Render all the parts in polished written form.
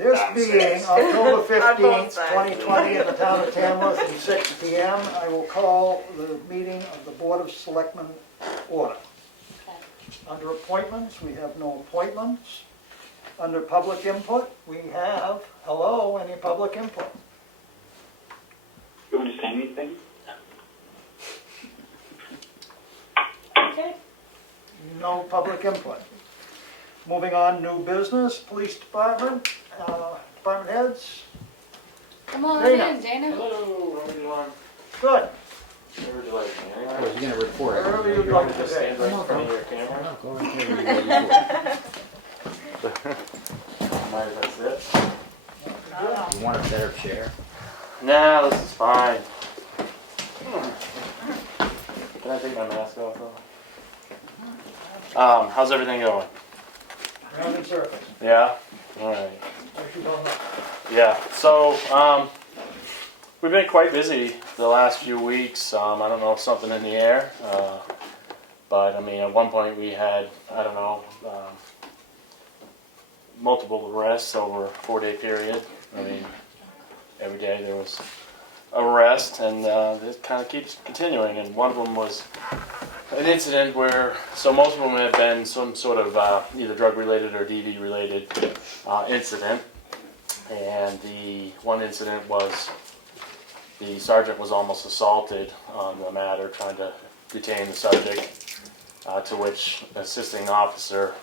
This being October 15th, sides. 2020 in the town of Tamworth at 6 p.m., I will call the meeting of the Board of Selectmen order. Under appointments, we have no appointments. Under public input, we have, hello, any public input? You want to say anything? Okay. No public input. Moving on, new business, police department, department heads. Come on Dana. in, Dana. Hello, how are you doing? Good. Where would you like me? Well, you're gonna report. Wherever you'd You want like me to to stand be. right in front of your camera? No, go right there, you report. Mind if I sit? You want a better chair? Nah, this is fine. Can I take my mask off though? How's everything going? Round and surface, Yeah? Alright. as you don't know. Yeah, so, we've been quite busy the last few weeks. I don't know if something in the air, but I mean, at one point we had, I don't know, multiple arrests over a 4-day period. I mean, every day there was an arrest, and it kind of keeps continuing. And one of them was an incident where, so most of them have been some sort of either drug-related or DV-related incident. And the one incident was the sergeant was almost assaulted on the matter, trying to detain the subject, to which an assisting officer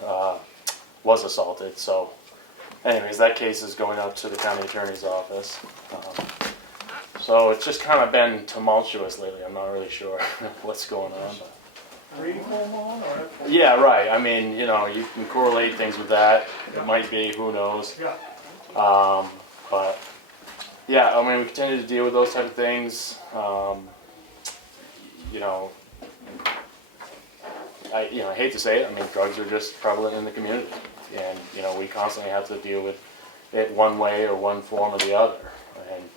was assaulted. So anyways, that case is going up to the county attorney's office. So it's just kind of been tumultuous lately. I'm not really sure what's going on. But. Reading home on, or? Yeah, right. I mean, you know, you can correlate things with that. It might be, who knows. Yeah. But yeah, I mean, we continue to deal with those type of things. You know, I hate to say it. I mean, drugs are just prevalent in the community, and you know, we constantly have to deal with it one way or one form or the other. And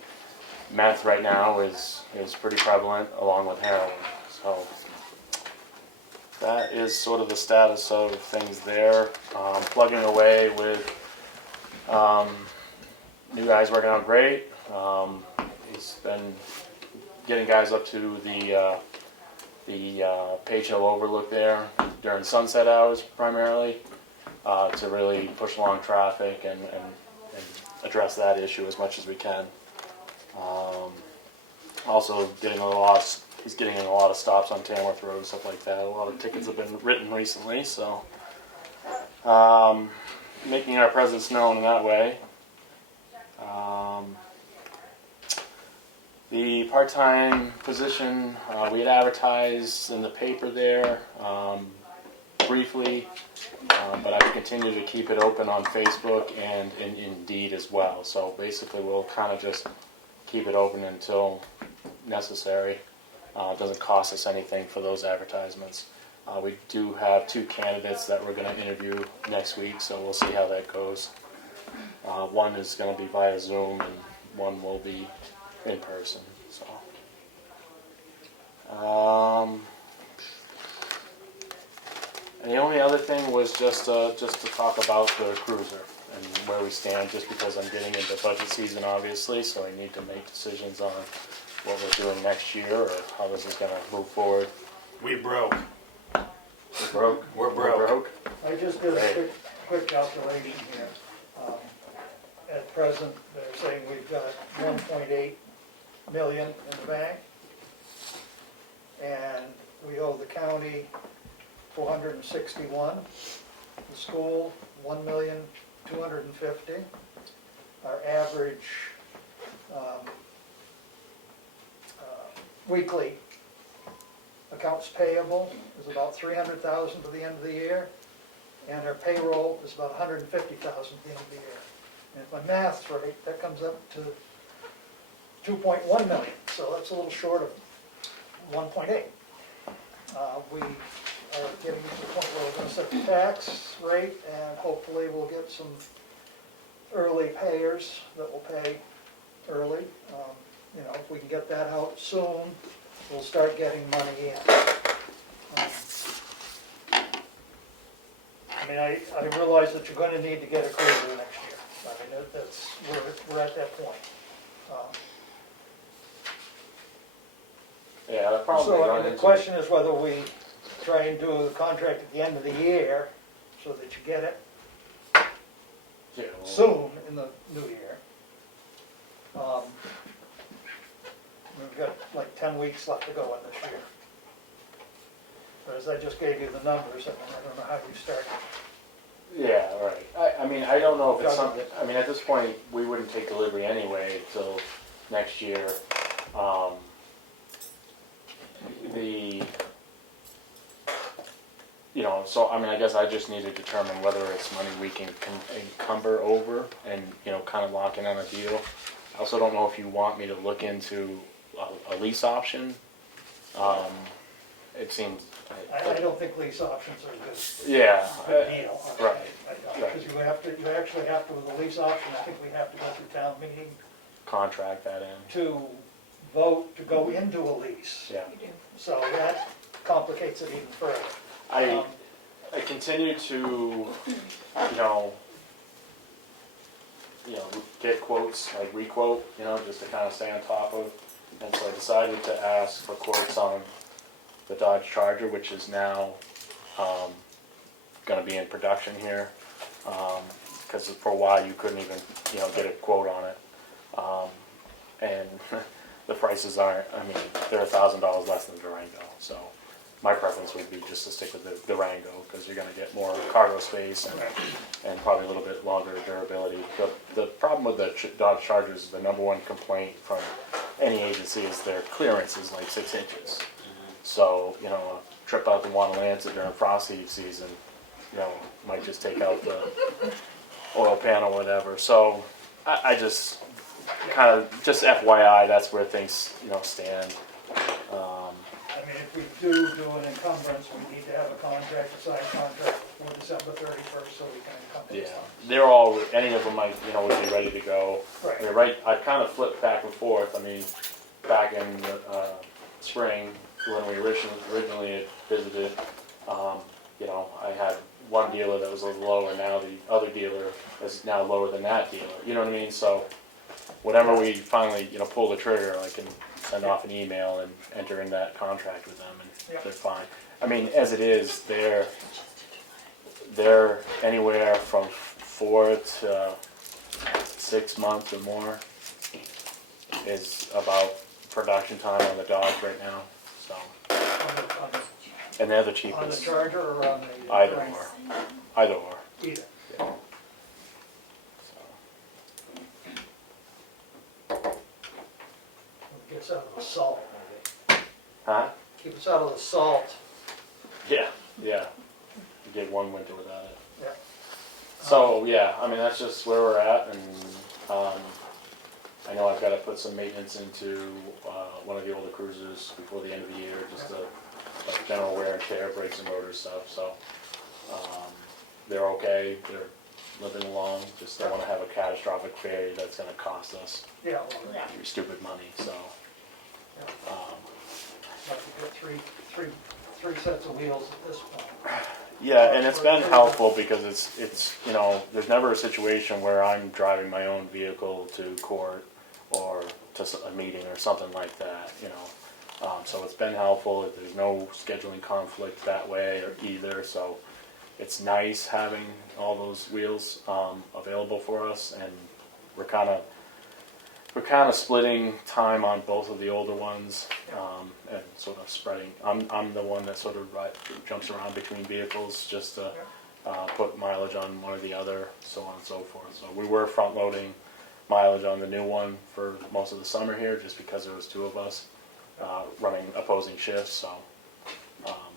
meth right now is pretty prevalent, along with heroin. So that is sort of the status of things there. Plugging away with new guys working out great. He's been getting guys up to the Page Hill Overlook there during sunset hours primarily to really push along traffic and address that issue as much as we can. Also he's getting in a lot of stops on Tamworth Road and stuff like that. A lot of tickets have been written recently, so making our presence known in that way. The part-time position, we had advertised in the paper there briefly, but I've continued to keep it open on Facebook and in Indeed as well. So basically we'll kind of just keep it open until necessary. It doesn't cost us anything for those advertisements. We do have 2 candidates that we're going to interview next week, so we'll see how that goes. One is going to be via Zoom, and one will be in person. So, and the only other thing was just to talk about the cruiser and where we stand. Just because I'm getting into budget season, obviously, so I need to make decisions on what we're doing next year or how this is going to move forward. We broke. We're broke. We're broke. I just did a quick calculation here. At present, they're saying we've got 1.8 million in the bank, and we owe the county 461, the school 1,250,000. Our average weekly accounts payable is about 300,000 to the end of the year, and our payroll is about 150,000 at the end of the year. And if my math's right, that comes up to 2.1 million, so that's a little short of 1.8. We are getting to the point where we're going to set the tax rate, and hopefully we'll get some early payers that will pay early. You know, if we can get that out soon, we'll start getting money in. I mean, I realize that you're gonna need to get a cruiser next year. I mean, that's, we're at that point. Yeah, the problem we So, I run mean, the into. question is whether we try and do the contract at the end of the year, so that you get it Yeah, well, soon in the new year. We've got like 10 weeks left to go in this year. But as I just gave you the numbers, I mean, I don't know how you start. yeah, right. I mean, I don't know if it's something, I mean, at this point, we wouldn't take delivery anyway till next year. You know, so, I mean, I guess I just need to determine whether it's money we can encumber over and, you know, kind of lock in on a deal. I also don't know if you want me to look into a lease option. It seems. I don't think lease options are a good Yeah. deal. Right. Because you actually have to, with a lease option, I think we have to go through town meeting Contract that in. to vote to go into a lease. Yeah. So that complicates it even further. I continue to, you know, get quotes, like requote, you know, just to kind of stay on top of. And so I decided to ask for quotes on the Dodge Charger, which is now going to be in production here. Because for a while you couldn't even, you know, get a quote on it. And the prices aren't, I mean, they're $1,000 less than the Durango. So my preference would be just to stick with the Durango, because you're going to get more cargo space and probably a little bit longer durability. The problem with the Dodge Chargers, the number one complaint from any agency is their clearance is like 6 inches. So, you know, a trip out to Wanalancet during frost heave season, you know, might just take out the oil pan or whatever. So I just kind of, just FYI, that's where things, you know, stand. I mean, if we do an encumbrance, we need to have a contract, a signed contract before December 31st, so we can encumber Yeah, this one. they're all, any of them might, you know, would be ready to go. Right. They're right, I kind of flipped back and forth. I mean, back in the spring, when we originally had visited, you know, I had one dealer that was a little lower, now the other dealer is now lower than that dealer. You know what I mean? So whenever we finally, you know, pull the trigger, I can send off an email and enter in that contract with them, and Yeah. they're fine. I mean, as it is, they're anywhere from 4 to 6 months or more is about production time on the Dodge right now. So, and they're the On the cheapest. Charger or on the? Either Durango? or. Either or. Either. Yeah. So. Get us out of the salt, maybe. Huh? Keep us out of the salt. Yeah. Yeah. You get one winter without it. Yeah. So yeah, I mean that's just where we're at, and I know I've got to put some maintenance into one of the older cruisers before the end of the year, just to like general wear and tear, brakes and motor stuff. So they're okay, they're living along. Just don't want to have a catastrophic failure that's going to cost us Yeah, well, Yeah. stupid money. So like we get three sets of wheels at this point. yeah, and it's been helpful because it's you know, there's never a situation where I'm driving my own vehicle to court or to a meeting or something like that, you know. So it's been helpful. There's no scheduling conflict that way or either. So it's nice having all those wheels available for us, and we're kind of splitting time on both of the older ones, and sort of spreading. I'm the one that sort of jumps around between vehicles just to put mileage on one or the other, so on and so forth. So we were front loading mileage on the new one for most of the summer here, just because there was 2 of us running opposing shifts. So,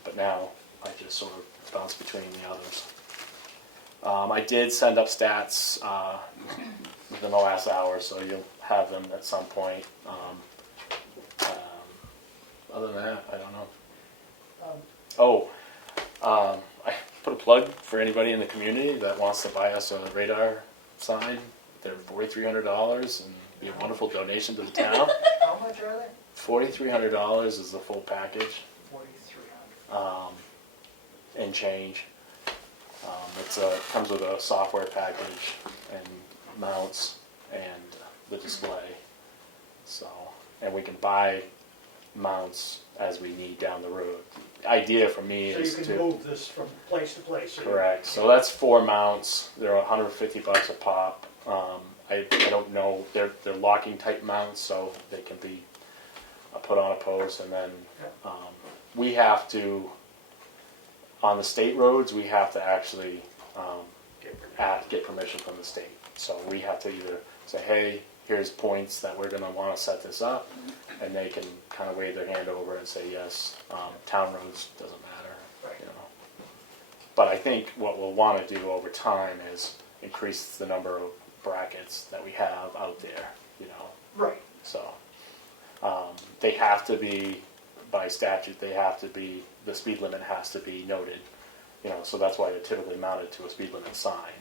but now I just sort of bounce between the others. I did send up stats within the last hour, so you'll have them at some point. Other than that, I don't know. I put a plug for anybody in the community that wants to buy us a radar sign. They're $4,300 and be a wonderful donation to the town. How much are they? $4,300 is the full package 4,300. and change. Comes with a software package and mounts and the display. So, and we can buy mounts as we need down the road. The idea for me So is you to can move this from place to place. correct. So that's 4 mounts. They're $150 a pop. I don't know. They're locking type mounts, so they can be put on a post, and then we have to on the state roads. We have to actually get permission from the state. So we have to either say, hey, here's points that we're going to want to set this up, and they can kind of wave their hand over and say yes. Town roads doesn't matter, Right. you know. But I think what we'll want to do over time is increase the number of brackets that we have out there, you know. Right. So they have to be, by statute, the speed limit has to be noted, you know. So that's why they're typically mounted to a speed limit sign,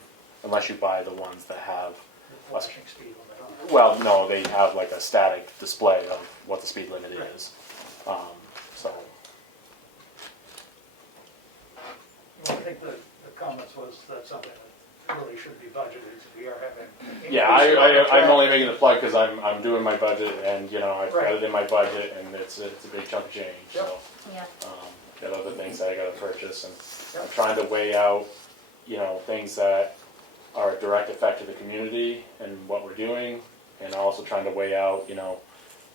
unless you buy the ones that have. The flashing speed limit on it. Well, no, they have like a static display of what the speed limit Right. is. So, Well, I think the comments was that's something that really should be budgeted. We are having. yeah, I'm only making the plug because I'm doing my budget, and you know I've got Right. it in my budget, and it's a big chunk of change. Yep. So, Yeah. got other things that I got to purchase, and Yep. I'm trying to weigh out, you know, things that are a direct effect to the community and what we're doing, and also trying to weigh out, you know,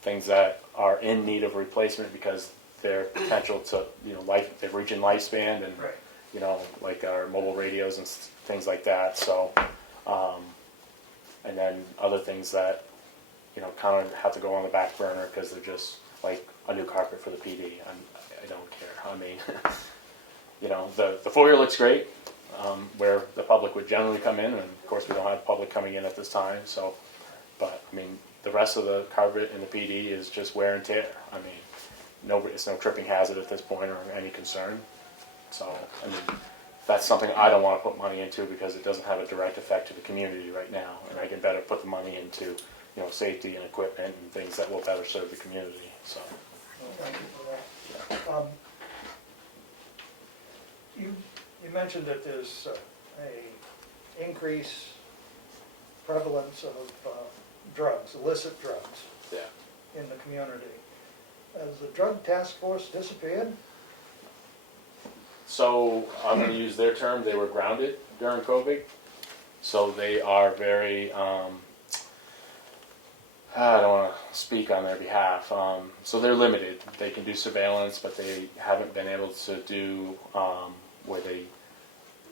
things that are in need of replacement because their potential to, you know, they're reaching lifespan, and Right. you know, like our mobile radios and things like that. So, and then other things that, you know, kind of have to go on the back burner because they're just like a new carpet for the PD. I don't care. I mean, you know, the foyer looks great, where the public would generally come in, and of course we don't have public coming in at this time. So, but I mean, the rest of the carpet in the PD is just wear and tear. I mean, it's no tripping hazard at this point or any concern. So, I mean, that's something I don't want to put money into because it doesn't have a direct effect to the community right now, and I can better put the money into, you know, safety and equipment and things that will better serve the community. So, Well, thank you for that. You mentioned that there's a increase prevalence of drugs, illicit drugs, yeah. in the community. Has the drug task force disappeared? So I'm going to use their term. They were grounded during COVID, so they are very. I don't want to speak on their behalf. So they're limited. They can do surveillance, but they haven't been able to do where they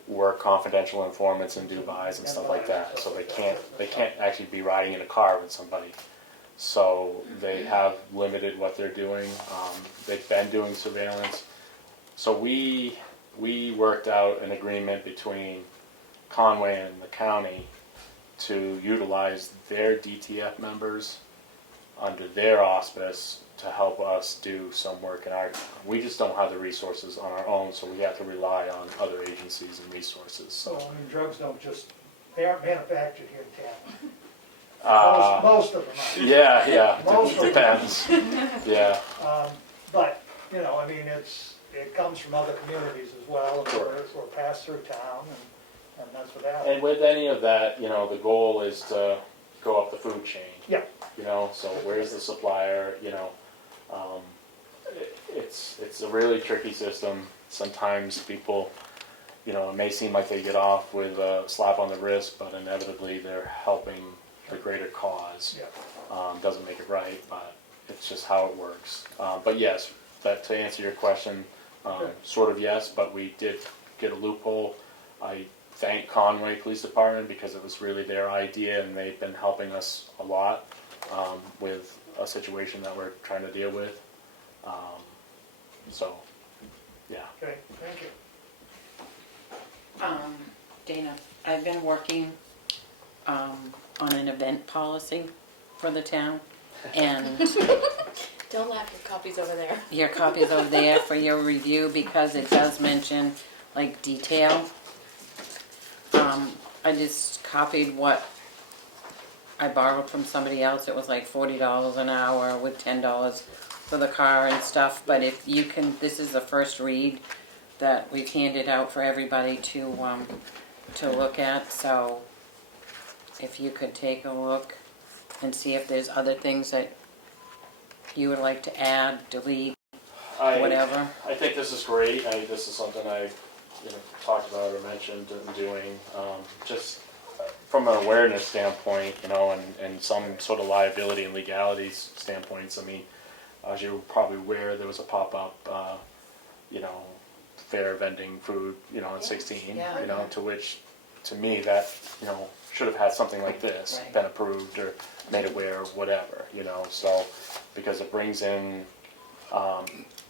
work confidential informants and do buys and stuff like that. So they can't actually be riding in a car with somebody. So they have limited what they're doing. They've been doing surveillance. So we worked out an agreement between Conway and the county to utilize their DTF members under their auspice to help us do some work in our. We just don't have the resources on our own, so we have to rely on other agencies and resources. So, So I mean, drugs they aren't manufactured here in town. Most of them are. yeah, Most of them. depends. Yeah. But, you know, I mean, it comes from other communities as well, and Sure. we're passed through town, and that's what happens. And with any of that, you know, the goal is to go up the food chain. Yeah. You know, so where's the supplier? You know, it's a really tricky system. Sometimes people, you know, it may seem like they get off with a slap on the wrist, but inevitably they're helping the greater cause. Yeah. Doesn't make it right, but it's just how it works. But yes, to answer your question, sort of yes, but we did get a loophole. I thank Conway Police Department because it was really their idea, and they've been helping us a lot with a situation that we're trying to deal with. So, yeah. Okay, thank you. Dana, I've been working on an event policy for the town, and Don't laugh, your copy's over there. your copy's over there for your review because it does mention like detail. I just copied what I borrowed from somebody else. It was like $40 an hour with $10 for the car and stuff. But if you can, this is the first read. that we've handed out for everybody to look at, so if you could take a look and see if there's other things that you would like to add, delete, whatever. I think this is great. This is something I talked about or mentioned doing, just from an awareness standpoint, and some sort of liability and legality standpoints. I mean, as you're probably aware, there was a pop-up, fair vending food, on 16, Yeah. to which, to me, that, should have had something like this, Right. been approved or made aware of whatever, so, because it brings in,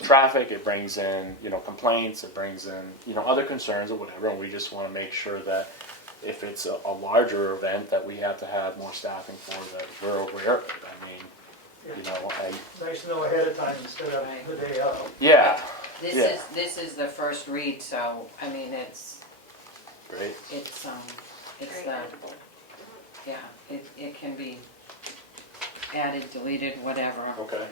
traffic, it brings in, complaints, it brings in, other concerns or whatever, and we just want to make sure that if it's a larger event that we have to have more staffing for, that we're aware of it. I mean, Nice to know ahead of time instead of Right. the day of. yeah, This is the first read, so, I mean, it's great. Very the, comfortable. yeah, it can be added, deleted, whatever. Okay.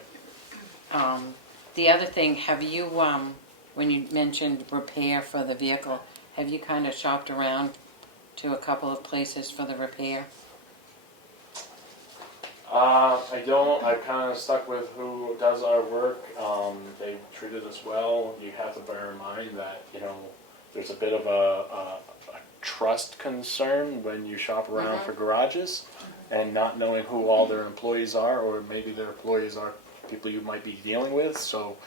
The other thing, have you, when you mentioned repair for the vehicle, have you kind of shopped around to a couple of places for the repair? I don't. I kind of stuck with who does our work. They treated us well. You have to bear in mind that there's a bit of a trust concern when you shop around for garages, and not knowing who all their employees are, or maybe their employees are people you might be dealing with. So,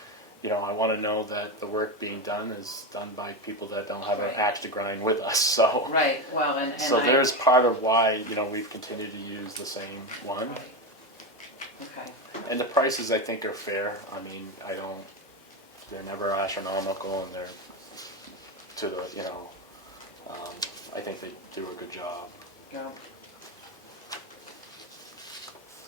I want to know that the work being done is done by people that don't have an axe to grind with us. So, Right, well, and so there's part of why we've continued to use the same one. Right. Okay. And the prices, I think, are fair. I mean, they're never astronomical, and they're to the, I think they do a good job. Yeah.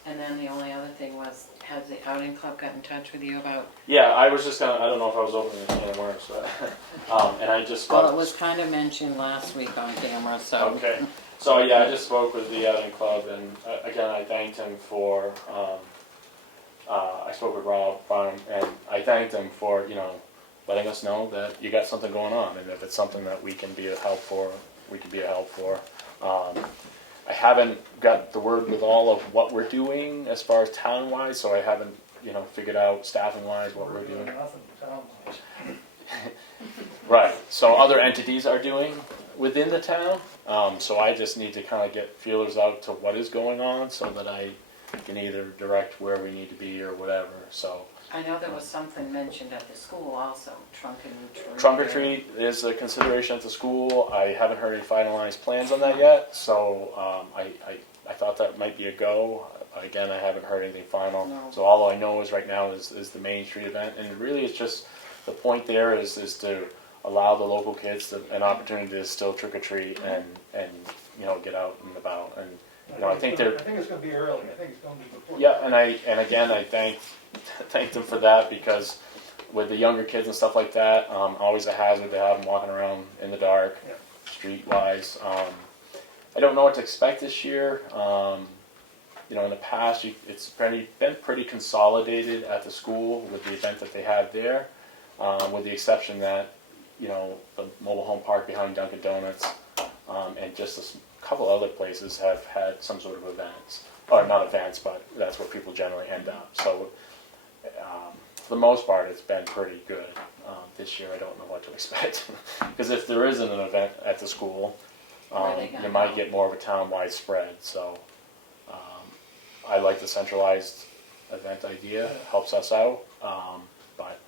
And then the only other thing was, has the outing club got in touch with you about? Yeah, I was just I don't know if I was opening a can of worms, but, and I just Well, it was kind of mentioned last week on camera, so. Okay. So, yeah, I just spoke with the outing club, and again, I thanked him for, I spoke with Rob, and I thanked him for, letting us know that you got something going on, and if it's something that we can be a help for, we can be a help for. I haven't got the word with all of what we're doing as far as town-wise, so I haven't, figured out staffing-wise what we're doing. Nothing town-wise. Right, so other entities are doing within the town, so I just need to kind of get feelers out to what is going on, so that I can either direct where we need to be or whatever, so. I know there was something mentioned at the school also, trunk and treat. Trunk or treat is a consideration at the school. I haven't heard any finalized plans on that yet, so I thought that might be a go. Again, I haven't heard anything final. No. So all I know is right now is the Main Street event, and really it's just, the point there is to allow the local kids an opportunity to still trick or treat and get out and about. And I think it's going to be early. I think it's going to be before. yeah, and again I thanked them for that, because with the younger kids and stuff like that, always a hazard to have them walking around in the dark, Yeah. street-wise. I don't know what to expect this year. In the past, it's been pretty consolidated at the school with the event that they had there, with the exception that, the mobile home park behind Dunkin' Donuts, and just a couple other places have had some sort of events. Or not events, but that's where people generally end up. So, for the most part, it's been pretty good. This year, I don't know what to expect. Because if there isn't an event at the school, you might get more of a town-wide spread. So, I like the centralized event idea. It helps us out. But,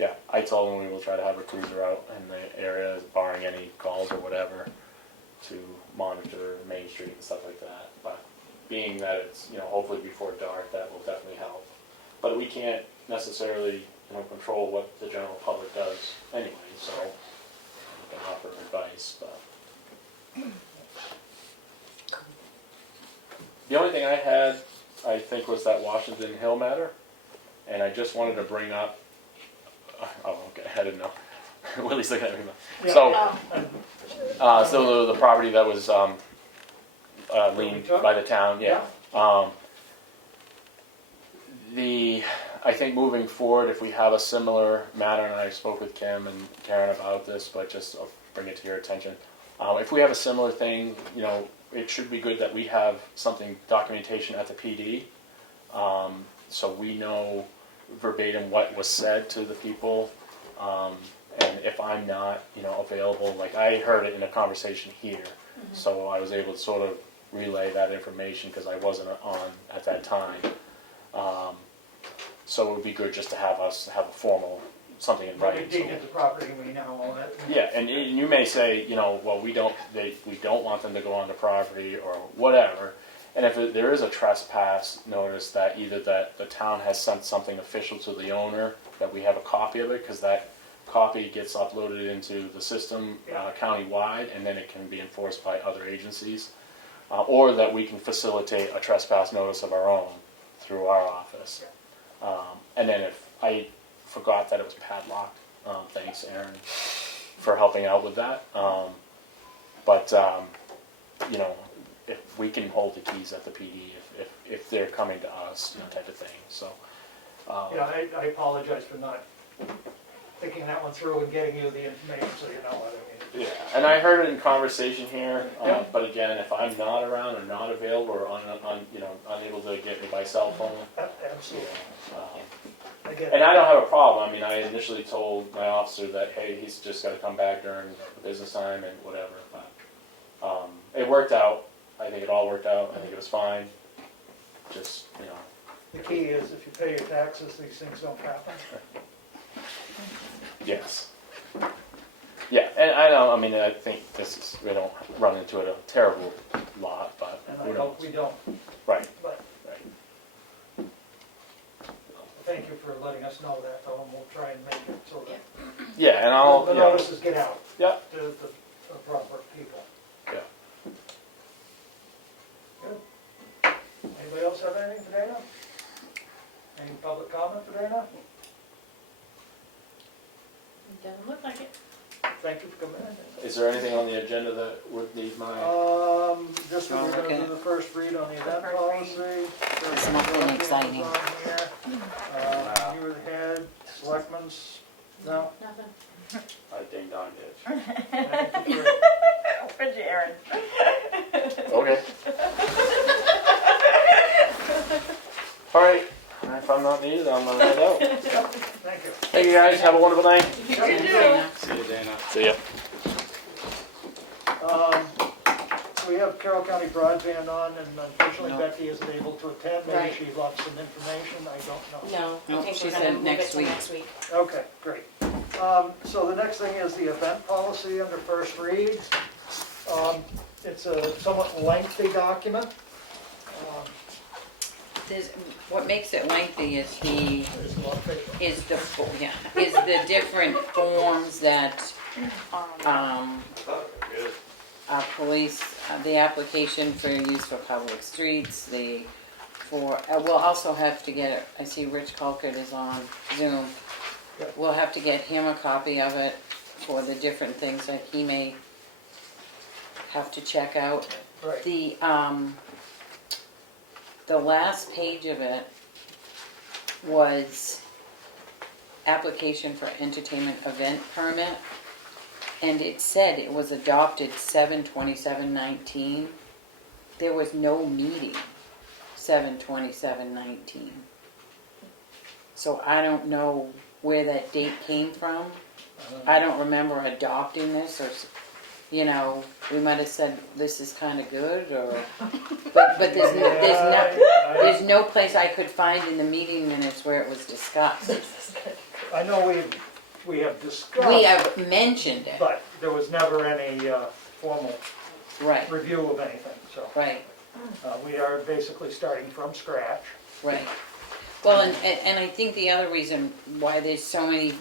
yeah, I told them we will try to have a cruiser out in the area, barring any calls or whatever, to monitor Main Street and stuff like that. But being that it's, hopefully before dark, that will definitely help. But we can't necessarily, control what the general public does anyway, so we can offer advice, but. The only thing I had, I think, was that Washington Hill matter, and I just wanted to bring up, okay, I didn't know. Willie's looking at me. Yeah. So the property that was liened by the town, yeah. I think moving forward, if we have a similar matter, and I spoke with Kim and Karen about this, but just I'll bring it to your attention. If we have a similar thing, it should be good that we have something, documentation at the PD, so we know verbatim what was said to the people. And if I'm not, available, like I heard it in a conversation here, so I was able to sort of relay that information because I wasn't on at that time. So it would be good just to have us have a formal, something in We writing. deeded the property, we now own it. Yeah, and you may say, well, we don't want them to go on the property or whatever. And if there is a trespass notice, that either that the town has sent something official to the owner, that we have a copy of it, because that copy gets uploaded into the system county-wide, and then it can be enforced by other agencies. Or that we can facilitate a trespass notice of our own through our office. And then if I forgot that it was padlocked, thanks Aaron for helping out with that. But if we can hold the keys at the PD if they're coming to us, type of thing. So I apologize for not thinking that one through and getting you the information so you know what I mean. yeah, and I heard it in conversation here. But again, if I'm not around or not available or unable to get me by cell phone, Absolutely. I get and it. I don't have a problem. I mean, I initially told my officer that, hey, he's just got to come back during the business time and whatever. But it worked out. I think it all worked out. I think it was fine. Just, The key is if you pay your taxes, these things don't happen. yes. Yeah, and I know, I think we don't run into it a terrible lot, but And who I hope knows? we don't. Right. But thank you for letting us know that, though, and we'll try and make it so that Yeah, and I'll, the notices get out yeah, to the proper people. yeah. Good. Anybody else have anything for Dana? Any public comment for Dana? Doesn't look like it. Thank you for coming in. Is there anything on the agenda that would need my? Just that we're Okay. gonna do the first read on the event First policy. There's nothing exciting. On here. You were the head, selectmen's, no? Nothing. I ding dong did. Thank you for- For Jared. Okay. All right. If I'm not needed, I'm gonna head out. Thank you. Hey, you guys, have a wonderful night. You do. See you, Dana. See ya. We have Carroll County Broadband on, and unfortunately No. Becky isn't able to attend. Maybe Right. she left some information, I don't know. No, Nope, I think she we're gonna said move next it to week. next week. Okay, great. So the next thing is the event policy under first read. It's a somewhat lengthy document. What makes it lengthy is There's a lot of paper. is the different forms that police, the application for use for public streets, we'll also have to get, I see Rich Colquitt is on Zoom. Yep. We'll have to get him a copy of it for the different things that he may have to check out. Right. The last page of it was application for entertainment event permit, and it said it was adopted 7/27/19. There was no meeting 7/27/19. So I don't know where that date came from. I don't remember adopting this, or we might have said this is kind of good, or but there's no place I could find in the meeting minutes where it was discussed. I know we have discussed. We have mentioned it, But there was never any formal right, review of anything, so right, we are basically starting from scratch. right. Well, and I think the other reason why there's so many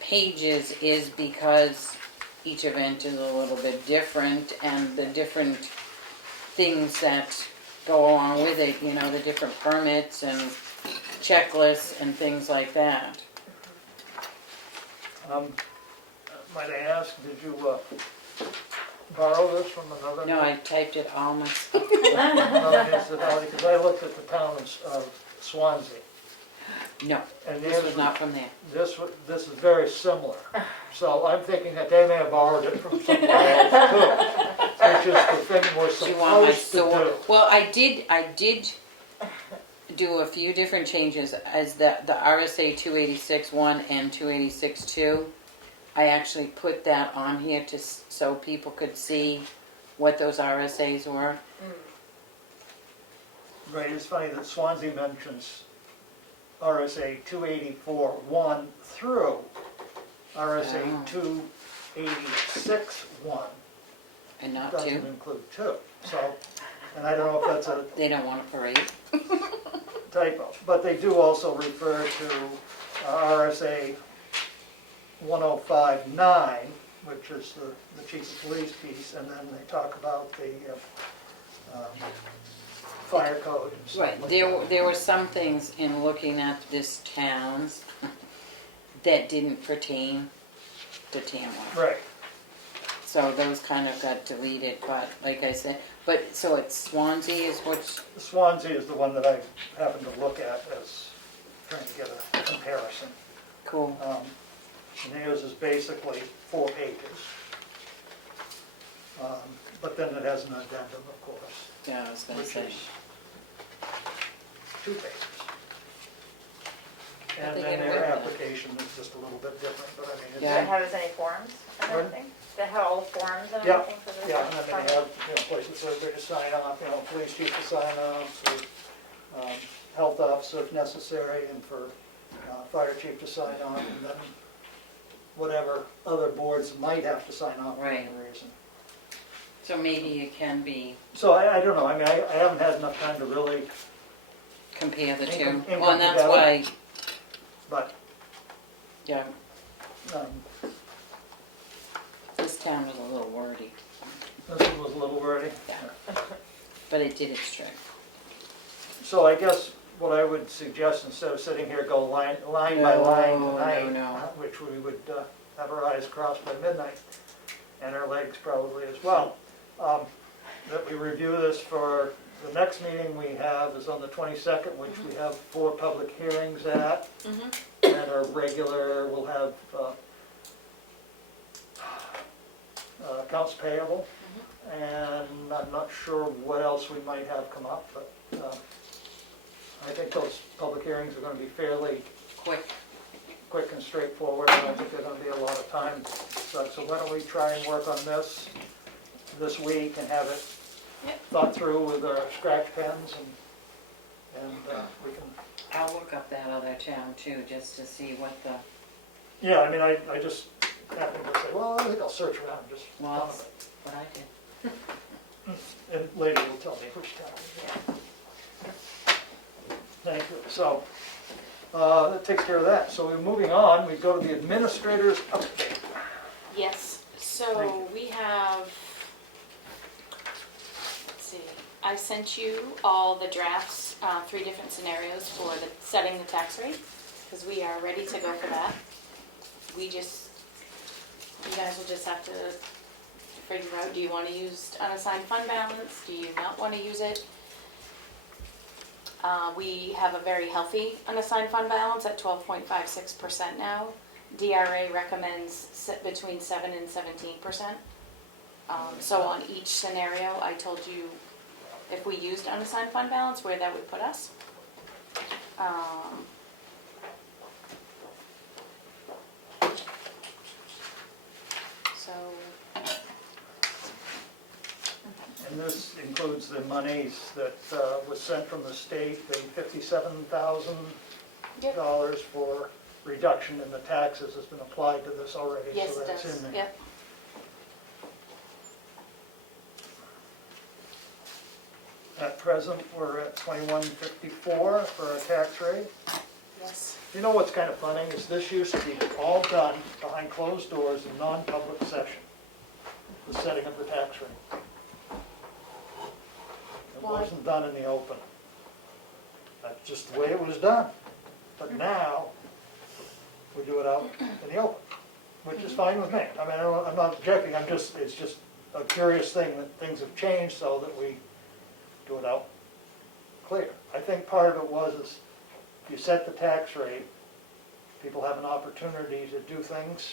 pages is because each event is a little bit different, and the different things that go along with it, the different permits and checklists and things like that. Might I ask, did you borrow this from another? No, I typed it all myself. Another municipality, because I looked at the town of Swansea. No, And this was not from there. this is very similar. So I'm thinking that they may have borrowed it from somewhere else too, which is the thing we're Do you want my supposed to do. sword? Well, I did do a few different changes as the RSA 286.1 and 286.2. I actually put that on here so people could see what those RSAs were. Right, it's funny that Swansea mentions RSA 284.1 through RSA Oh. 286.1. And not Doesn't 2. include 2. So, and I don't know if that's a They don't want a parade. typo, but they do also refer to RSA 105.9, which is the chief of police piece, and then they talk about the fire code and stuff Right, like there were some things in looking at this town's that didn't pertain to Tamworth. Right. So those kind of got deleted, but like I said, but, so it's Swansea is what's, Swansea is the one that I happened to look at as trying to get a comparison. cool. And theirs is basically 4 pages. But then it has an addendum, of course, Yeah, I was gonna which say. is 2 pages. But And they then get their away with it. application is just a little bit different, but I mean, it's. Yeah. Does it have as any forms and Pardon? everything? Does it have all the forms and Yeah, everything for the? yeah, and then they have, places where they just sign off, police chief to sign off, or health officer if necessary, and for fire chief to sign off, and then whatever other boards might have to sign off for any Right. reason. So maybe it can be, So I don't know, I mean, I haven't had enough time to really, compare the two. Income Well, and that's together. why, but, yeah, um, this town was a little wordy, this one was a little wordy. but it did its trick. So I guess what I would suggest, instead of sitting here, go line by line No, tonight, no. which we would have our eyes crossed by midnight, and our legs probably as well, that we review this for the next meeting we have is on the 22nd, which we have 4 public hearings at, and our regular, we'll have accounts payable, and I'm not sure what else we might have come up, but I think those public hearings are going to be fairly Quick. and straightforward. I don't think they're going to be a lot of time. So why don't we try and work on this week and have it Yep. thought through with our scratch pens, and we can. I'll look up that other town too, just to see what the, Yeah, I mean, I just happened to say, well, I think I'll search around and just well, one that's of it. what I did. And later you'll tell me which town. Thank you. So that takes care of that. So we're moving on. We go to the administrator's update. Yes, Thank so you. we have, let's see, I sent you all the drafts, 3 different scenarios for the setting the tax rate, because we are ready to go for that. You guys will just have to figure out, do you want to use unassigned fund balance? Do you not want to use it? We have a very healthy unassigned fund balance at 12.56% now. DRA recommends between 7 and 17%. So on each scenario, I told you if we used unassigned fund balance, where that would put us. So, And this includes the monies that was sent from the state, the $57,000 yep, for reduction in the taxes has been applied to this already. yes, So it that's does, in there. yep. At present, we're at 2154 for our tax rate. Yes. You know what's kind of funny is this used to be all done behind closed doors in non-public session, the setting of the tax rate. It Why? wasn't done in the open. That's just the way it was done. But now, we do it out in the open, which is fine with me. I mean, I'm not objecting, it's just a curious thing that things have changed so that we do it out clear. I think part of it was is you set the tax rate, people have an opportunity to do things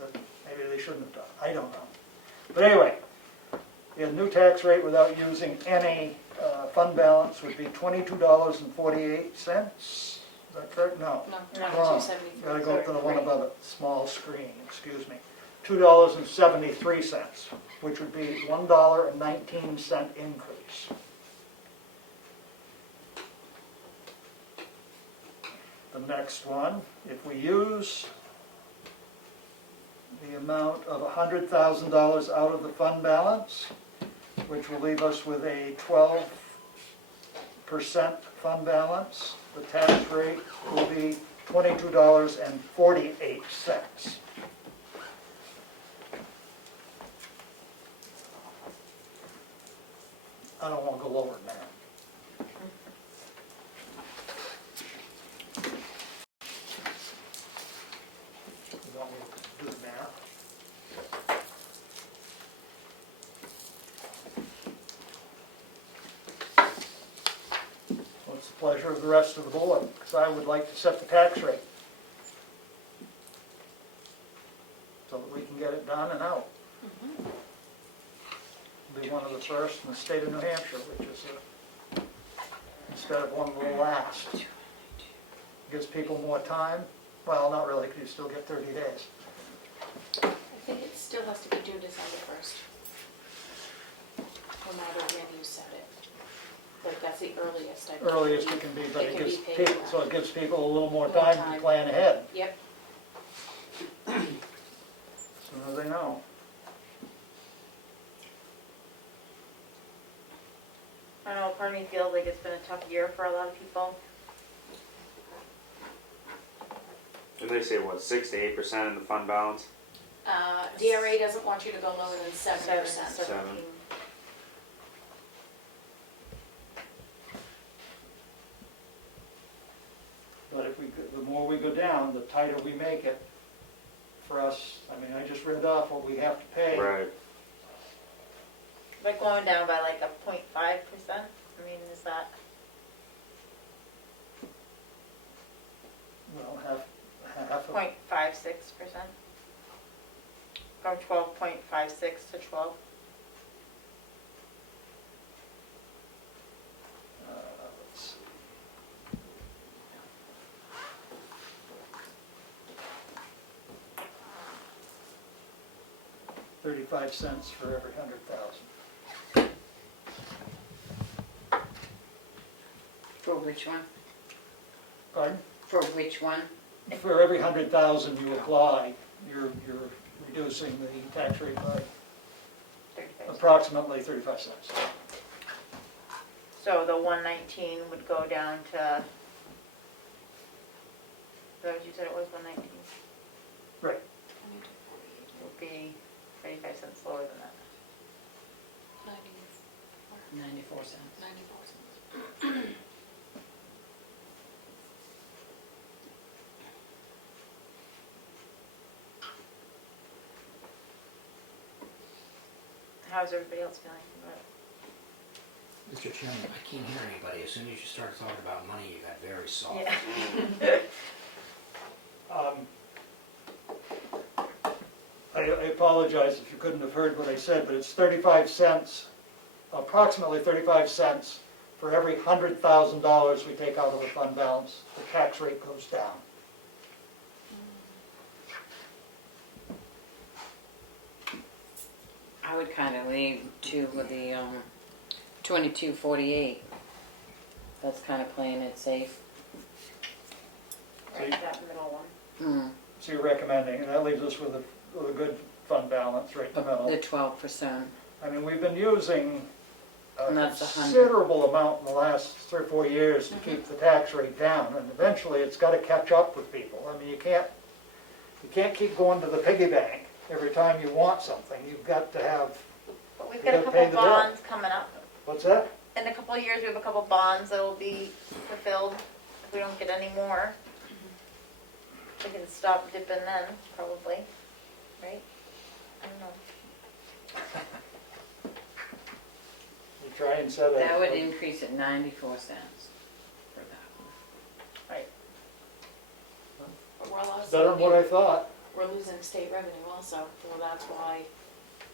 that maybe they shouldn't have done. I don't know. But anyway, the new tax rate without using any fund balance would be $22.48. Is that correct? No. No, Wrong. 2273. Gotta go up to the one above it, small screen, excuse me. $2.73, which would be $1.19 increase. The next one, if we use the amount of $100,000 out of the fund balance, which will leave us with a 12% fund balance, the tax rate will be $22.48. I don't want to go lower than that. You want me to do the math? What's the pleasure of the rest of the board? Because I would like to set the tax rate so that we can get it done and out. Be one of the first in the state of New Hampshire, which is instead of one of the last. Gives people more time. Well, not really, because you still get 30 days. I think it still has to be due December 1st. No matter when you set it. Like, that's the earliest I believe. Earliest it can be, but It it can gives be paid people, for. so it gives people a little more More time to time. plan ahead, Yep. as soon as they know. I don't know, part of me feels like it's been a tough year for a lot of people. And they say what, 6 to 8% in the fund balance? DRA doesn't want you to go lower than 7%. 7. But if we, the more we go down, the tighter we make it for us. I mean, I just read off what we have to pay. Right. Like going down by like a 0.5%, I mean, is that, Well, half of, 0.56%? From 12.56 to 12? let's see. $0.35 for every 100,000. For which one? Pardon? For which one? For every 100,000 you apply, you're reducing the tax rate by 35. approximately 35 cents. So the 119 would go down to, is that what you said it was, 119? Right. Would be 35 cents lower than that. 94 cents. 94 cents. How's everybody else feeling about it? Mr. Chairman, I can't hear anybody. As soon as you start talking about money, you got very soft. Yeah. I apologize if you couldn't have heard what I said, but it's 35 cents, approximately 35 cents for every $100,000 we take out of the fund balance. The tax rate goes down. I would kind of leave too with the 2248. That's kind of playing it safe. Right, that middle one. Mm. So you're recommending, and that leaves us with a good fund balance right in the The middle. 12%. I mean, we've been using a And that's 100. considerable amount in the last 3 or 4 years to keep the tax rate down, and eventually it's got to catch up with people. I mean, you can't keep going to the piggy bank every time you want something. You've got to have, But we've You got a gotta pay couple the bill. bonds coming up. what's that? In a couple of years, we have a couple bonds that will be fulfilled if we don't get any more. We can stop dipping then, probably, right? I don't know. You try and set a. That would increase at 94 cents for that one. we're also. Better than what I thought. We're losing state revenue also, so that's why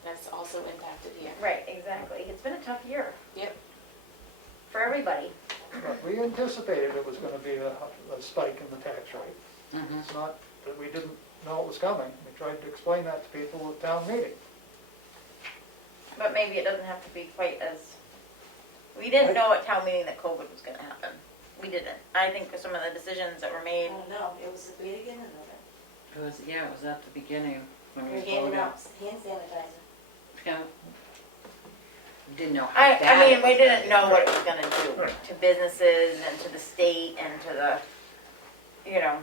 that's also impacted here. Right, exactly. It's been a tough year Yep. for everybody. But we anticipated it was gonna be a spike in the tax rate. Mhm. It's not that we didn't know it was coming. We tried to explain that to people at town meeting. But maybe it doesn't have to be quite as, we didn't know at town meeting that COVID was gonna happen. We didn't. I think some of the decisions that were I made, don't know, it was the beginning of it. It was, yeah, it was at the beginning when We we were handing voted. out hand sanitizer. Yeah. Didn't know how I bad mean, it we was didn't gonna know be. what it was gonna do Right. to businesses and to the state and to the, you know,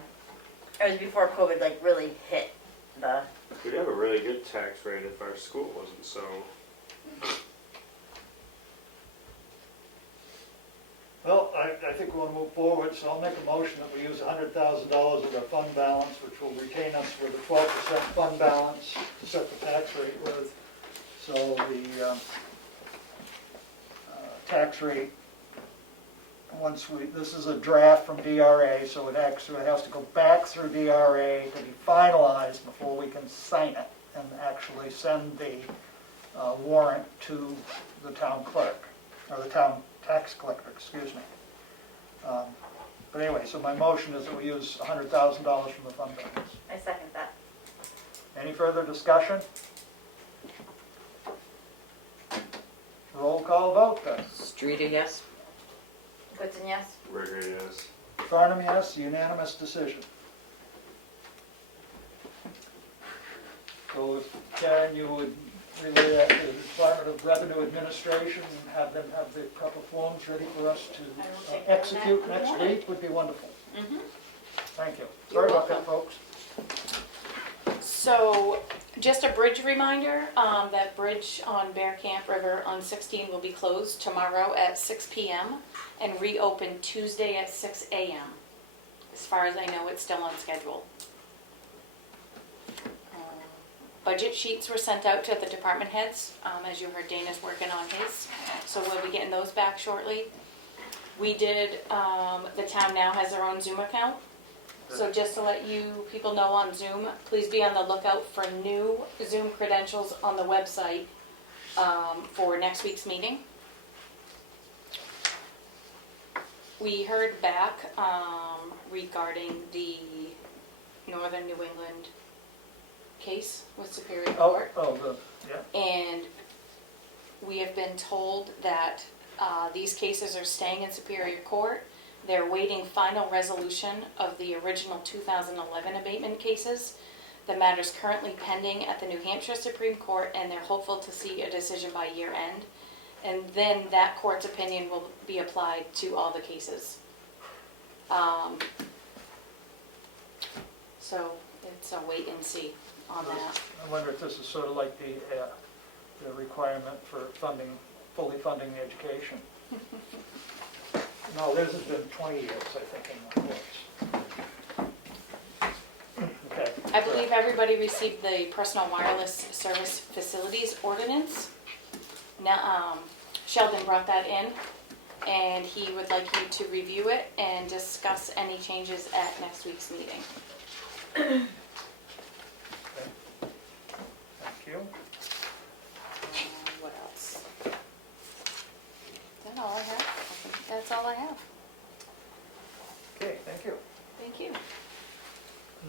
it was before COVID like really hit the, We'd have a really good tax rate if our school wasn't so. Well, I think we'll move forward, so I'll make a motion that we use $100,000 of our fund balance, which will retain us with a 12% fund balance to set the tax rate with. So the tax rate, this is a draft from DRA, so it actually has to go back through DRA to be finalized before we can sign it and actually send the warrant to the town clerk, or the town tax collector, excuse me. But anyway, so my motion is that we use $100,000 from the fund balance. I second that. Any further discussion? Roll call vote then. Streeter, yes? Goodson, yes? Rigor, yes. Farnham, yes, unanimous decision. So if Karen, you would relay that to the Department of Revenue Administration and have them have the proper forms ready for us I will to take care of execute that next tomorrow. week would be wonderful. Mm-hmm. Thank you. You're Sorry about that, welcome. folks. So, just a bridge reminder, that bridge on Bear Camp River on 16 will be closed tomorrow at 6 p.m. and reopen Tuesday at 6 a.m. As far as I know, it's still on schedule. Budget sheets were sent out to the department heads. As you heard, Dana's working on his, so we'll be getting those back shortly. We did, the town now has their own Zoom account. So just to let you people know on Zoom, please be on the lookout for new Zoom credentials on the website for next week's meeting. We heard back regarding the Northern New England case with Superior Court. Yeah. And we have been told that these cases are staying in Superior Court. They're waiting final resolution of the original 2011 abatement cases. The matter's currently pending at the New Hampshire Supreme Court, and they're hopeful to see a decision by year end. And then that court's opinion will be applied to all the cases. So it's a wait and see on that. I wonder if this is sort of like the requirement for funding, fully funding the education. No, this has been 20 years, I think, in the courts. Okay. I believe everybody received the personal wireless service facilities ordinance. Now, Sheldon brought that in, and he would like you to review it and discuss any changes at next week's meeting. Thank you. What else? Is that all I have? I think that's all I have. Okay, thank you. Thank you.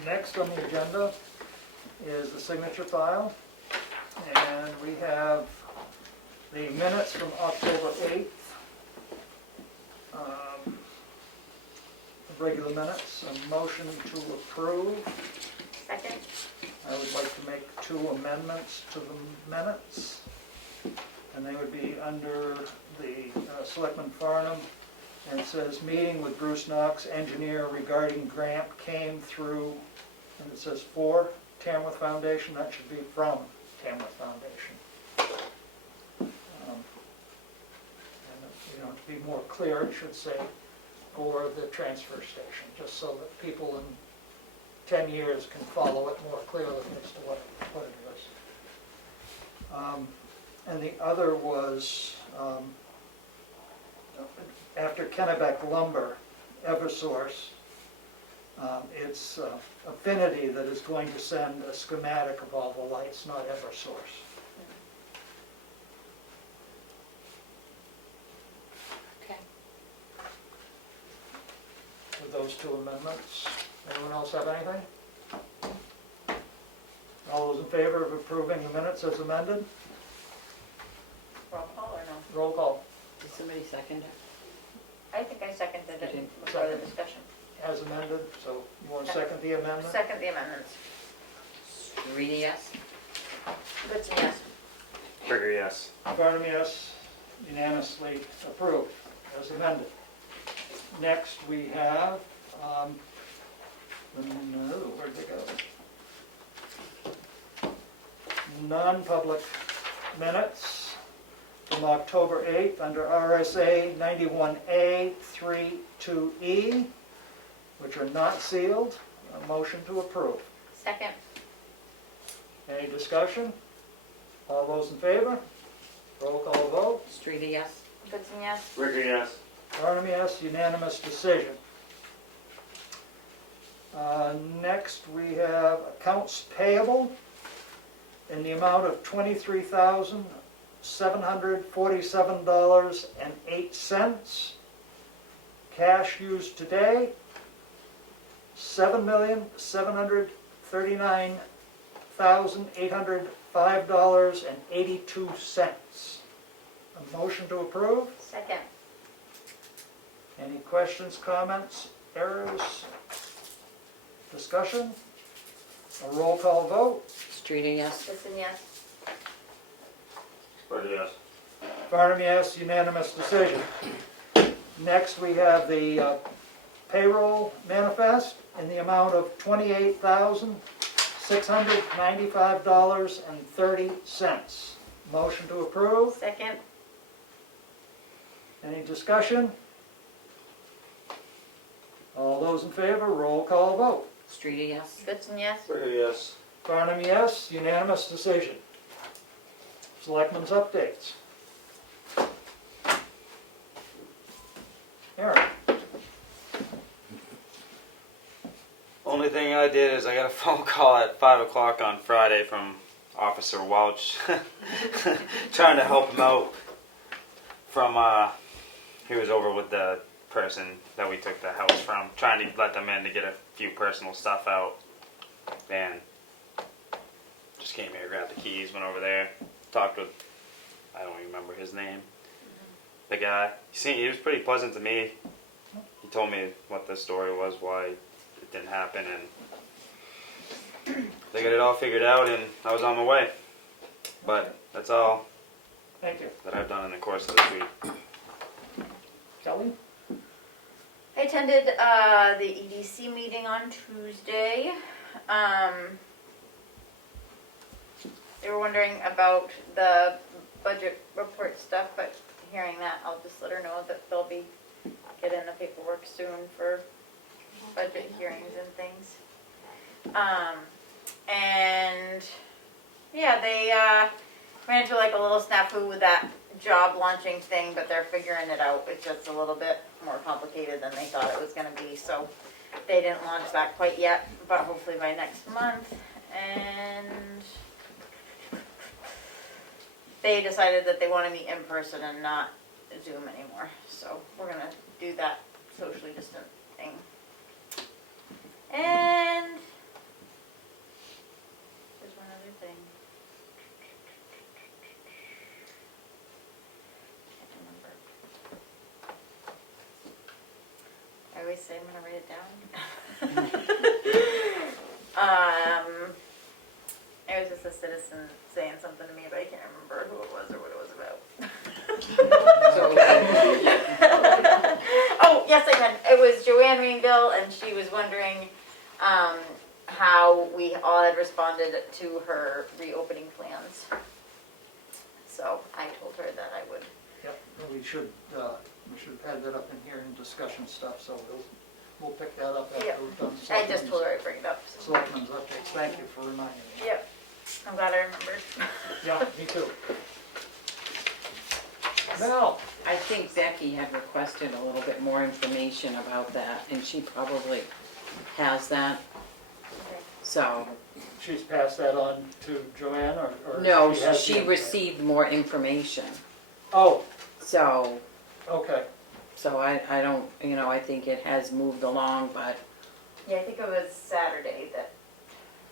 Next on the agenda is the signature file, and we have the minutes from October 8th. Regular minutes, a motion to approve. Second? I would like to make 2 amendments to the minutes, and they would be under the Selectmen Farnham, and it says, meeting with Bruce Knox, engineer regarding grant came through, and it says for Tamworth Foundation, that should be from Tamworth Foundation. And, you know, to be more clear, it should say for the transfer station, just so that people in 10 years can follow it more clearly as to what it is. And the other was, after Kennebec Lumber, Eversource It's Affinity that is going to send a schematic of all the lights, not Eversource. Okay. With those two amendments. Anyone else have anything? All those in favor of approving the minutes as amended? Roll call or no? Roll call. Did somebody second it? I think I seconded You it did. before the discussion. As amended, so you want to second the amendment? Second the amendments. Rita, yes? Goodson, yes. Trigger, yes. Barnum, yes. Unanimously approved as amended. Next, we have, where'd they go? Non-public minutes from October 8th under RSA 91A 32E, which are not sealed. A motion to approve. Second. Any discussion? All those in favor? Roll call vote. Streeter, yes? Goodson, yes. Trigger, yes. Barnum, yes, unanimous decision. Next, we have accounts payable in the amount of $23,747.08. Cash used today, $7,739,805.82. A motion to approve? Second. Any questions, comments, errors, discussion? A roll call vote. Streeter, yes? Goodson, yes. Trigger, yes. Barnum, yes, unanimous decision. Next, we have the payroll manifest in the amount of $28,695.30. Motion to approve. Second. Any discussion? All those in favor, roll call vote. Streeter, yes? Goodson, yes. Trigger, yes. Barnum, yes, unanimous decision. Selectmen's updates. Aaron, Only thing I did is I got a phone call at 5 o'clock on Friday from Officer Welch trying to help him out from, he was over with the person that we took the house from, trying to let them in to get a few personal stuff out, and just came here, grabbed the keys, went over there, talked with, I don't even remember his name, the guy. He was pretty pleasant to me. He told me what the story was, why it didn't happen, and they got it all figured out, and I was on my way. But that's all thank you. that I've done in the course of this week. Kelly? I attended the EDC meeting on Tuesday. They were wondering about the budget report stuff, but hearing that, I'll just let her know that they'll be getting the paperwork soon for budget hearings and things. And yeah, they ran into like a little snafu with that job launching thing, but they're figuring it out. It's just a little bit more complicated than they thought it was going to be, so they didn't launch that quite yet, but hopefully by next month. And they decided that they want to meet in person and not Zoom anymore, so we're going to do that socially distant thing. And there's one other thing. Can't remember. I always say I'm gonna write it down. It was just a citizen saying something to me, but I can't remember who it was or what it was about. Oh, yes, I can. It was Joanne Rainville, and she was wondering how we all had responded to her reopening plans. So I told her that I would. Yep, and we should add that up in here in discussion stuff, so we'll pick that up after Yep. we've done I just told her I'd bring it up. So. Selectmen's updates. Thank you for reminding me. Yep. I'm glad I remembered. Yeah, me too. Mel? I think Becky had requested a little bit more information about that, and she probably has that, so. She's passed that on to Joanne, or No, she has she the- received more information, Oh, so, okay. so I don't, you know, I think it has moved along, but Yeah, I think it was Saturday that,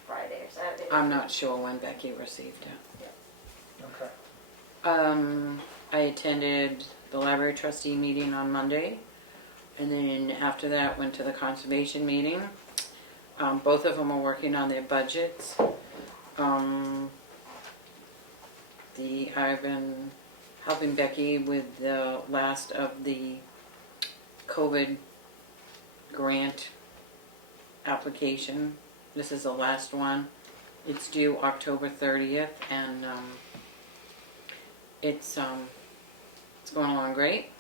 Friday or Saturday. I'm not sure when Becky received it. Okay. I attended the library trustee meeting on Monday, and then after that went to the conservation meeting. Both of them are working on their budgets. I've been helping Becky with the last of the COVID grant application. This is the last one. It's due October 30th, and it's going along great.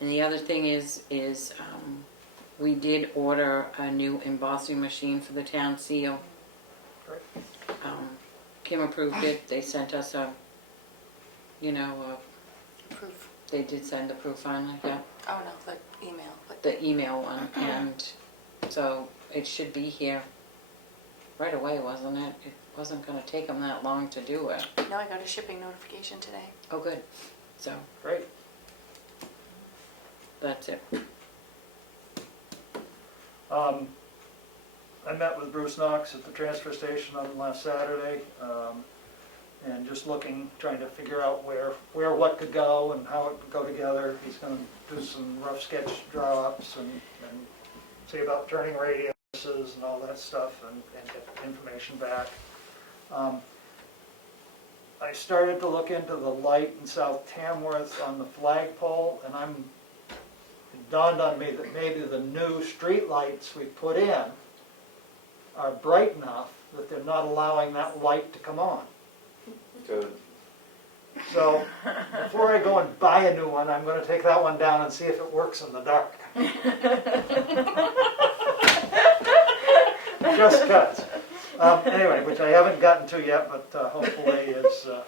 And the other thing is we did order a new embossing machine for the town seal. Great. Kim approved it. They sent us Proof. they did send the proof finally, yeah, Oh, no, the email. the email one, and so it should be here right away, wasn't it? It wasn't going to take them that long to do it. No, I got a shipping notification today. Oh, good. So Great. that's it. I met with Bruce Knox at the transfer station on last Saturday, and just trying to figure out where what could go and how it could go together. He's going to do some rough sketch draw-ups and see about turning radiuses and all that stuff and get information back. I started to look into the light in South Tamworth on the flagpole, and it dawned on me that maybe the new street lights we put in are bright enough that they're not allowing that light to come on. Good. So before I go and buy a new one, I'm going to take that one down and see if it works in the dark. Just cuts. Anyway, which I haven't gotten to yet, but hopefully as a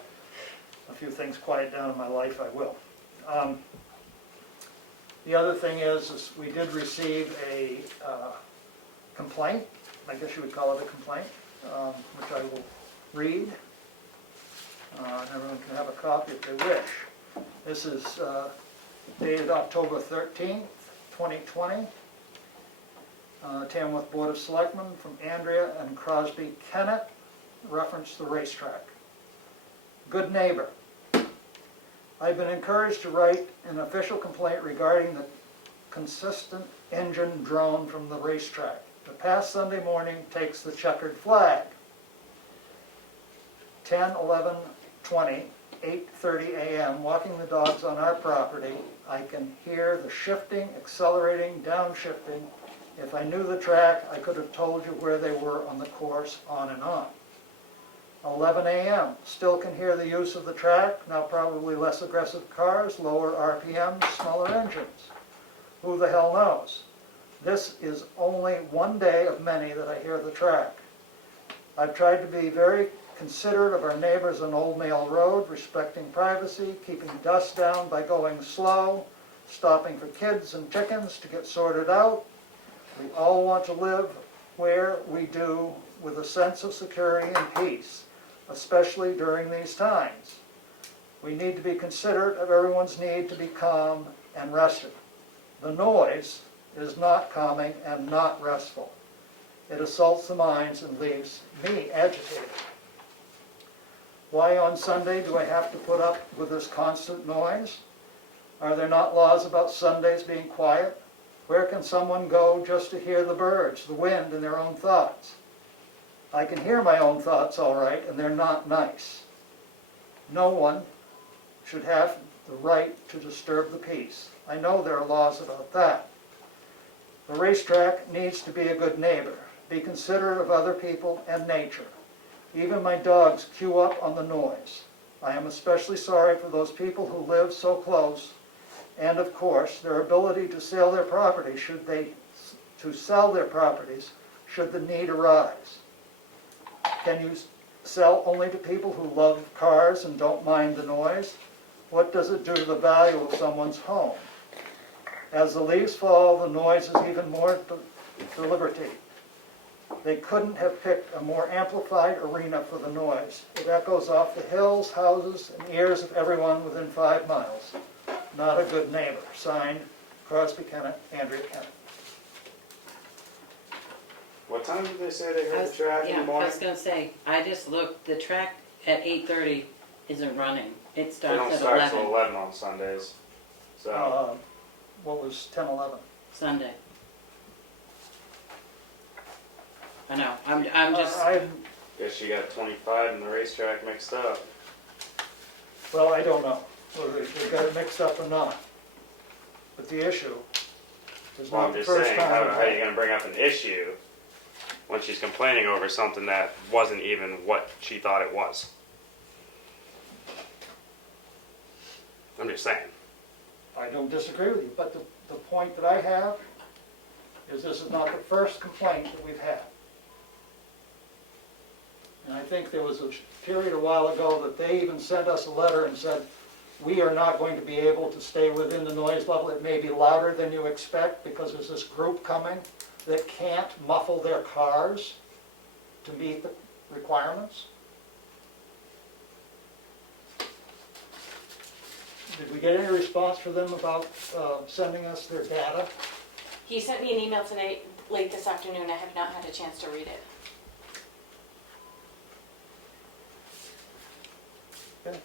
few things quiet down in my life, I will. The other thing is we did receive a complaint, I guess you would call it a complaint, which I will read. And everyone can have a copy if they wish. This is dated October 13th, 2020. Tamworth Board of Selectmen from Andrea and Crosby Kennett, reference the racetrack. Good neighbor. I've been encouraged to write an official complaint regarding the consistent engine drone from the racetrack. The past Sunday morning takes the checkered flag. 10, 11, 20, 8:30 a.m., walking the dogs on our property, I can hear the shifting, accelerating, downshifting. If I knew the track, I could have told you where they were on the course, on and on. 11 a.m., still can hear the use of the track, now probably less aggressive cars, lower RPM, smaller engines. Who the hell knows? This is only one day of many that I hear the track. I've tried to be very considerate of our neighbors on Old Mail Road, respecting privacy, keeping dust down by going slow, stopping for kids and chickens to get sorted out. We all want to live where we do with a sense of security and peace, especially during these times. We need to be considerate of everyone's need to be calm and rested. The noise is not calming and not restful. It assaults the minds and leaves me agitated. Why on Sunday do I have to put up with this constant noise? Are there not laws about Sundays being quiet? Where can someone go just to hear the birds, the wind, and their own thoughts? I can hear my own thoughts all right, and they're not nice. No one should have the right to disturb the peace. I know there are laws about that. The racetrack needs to be a good neighbor, be considerate of other people and nature. Even my dogs queue up on the noise. I am especially sorry for those people who live so close, and of course, their ability to sell their property should the need arise. Can you sell only to people who love cars and don't mind the noise? What does it do to the value of someone's home? As the leaves fall, the noise is even more for Liberty. They couldn't have picked a more amplified arena for the noise. That goes off the hills, houses, and ears of everyone within 5 miles. Not a good neighbor. Signed, Crosby Kennett, Andrea Kennett. What time did they say they I heard was- the track in yeah, the I morning? was gonna say, I just looked, the track at 8:30 isn't running. It They starts don't at start 11 till 11 on Sundays. So What was 10:11? Sunday. I know, I'm just, guess you got 25 and the racetrack mixed up. Well, I don't know whether they got it mixed up or not. But the issue is Well, not I'm the just first saying, time. how are you going to bring up an issue when she's complaining over something that wasn't even what she thought it was? I'm just saying. I don't disagree with you, but the point that I have is this is not the first complaint that we've had. And I think there was a period a while ago that they even sent us a letter and said, we are not going to be able to stay within the noise level. It may be louder than you expect because there's this group coming that can't muffle their cars to meet the requirements. Did we get any response from them about sending us their data? He sent me an email today, late this afternoon. I have not had a chance to read it. Okay.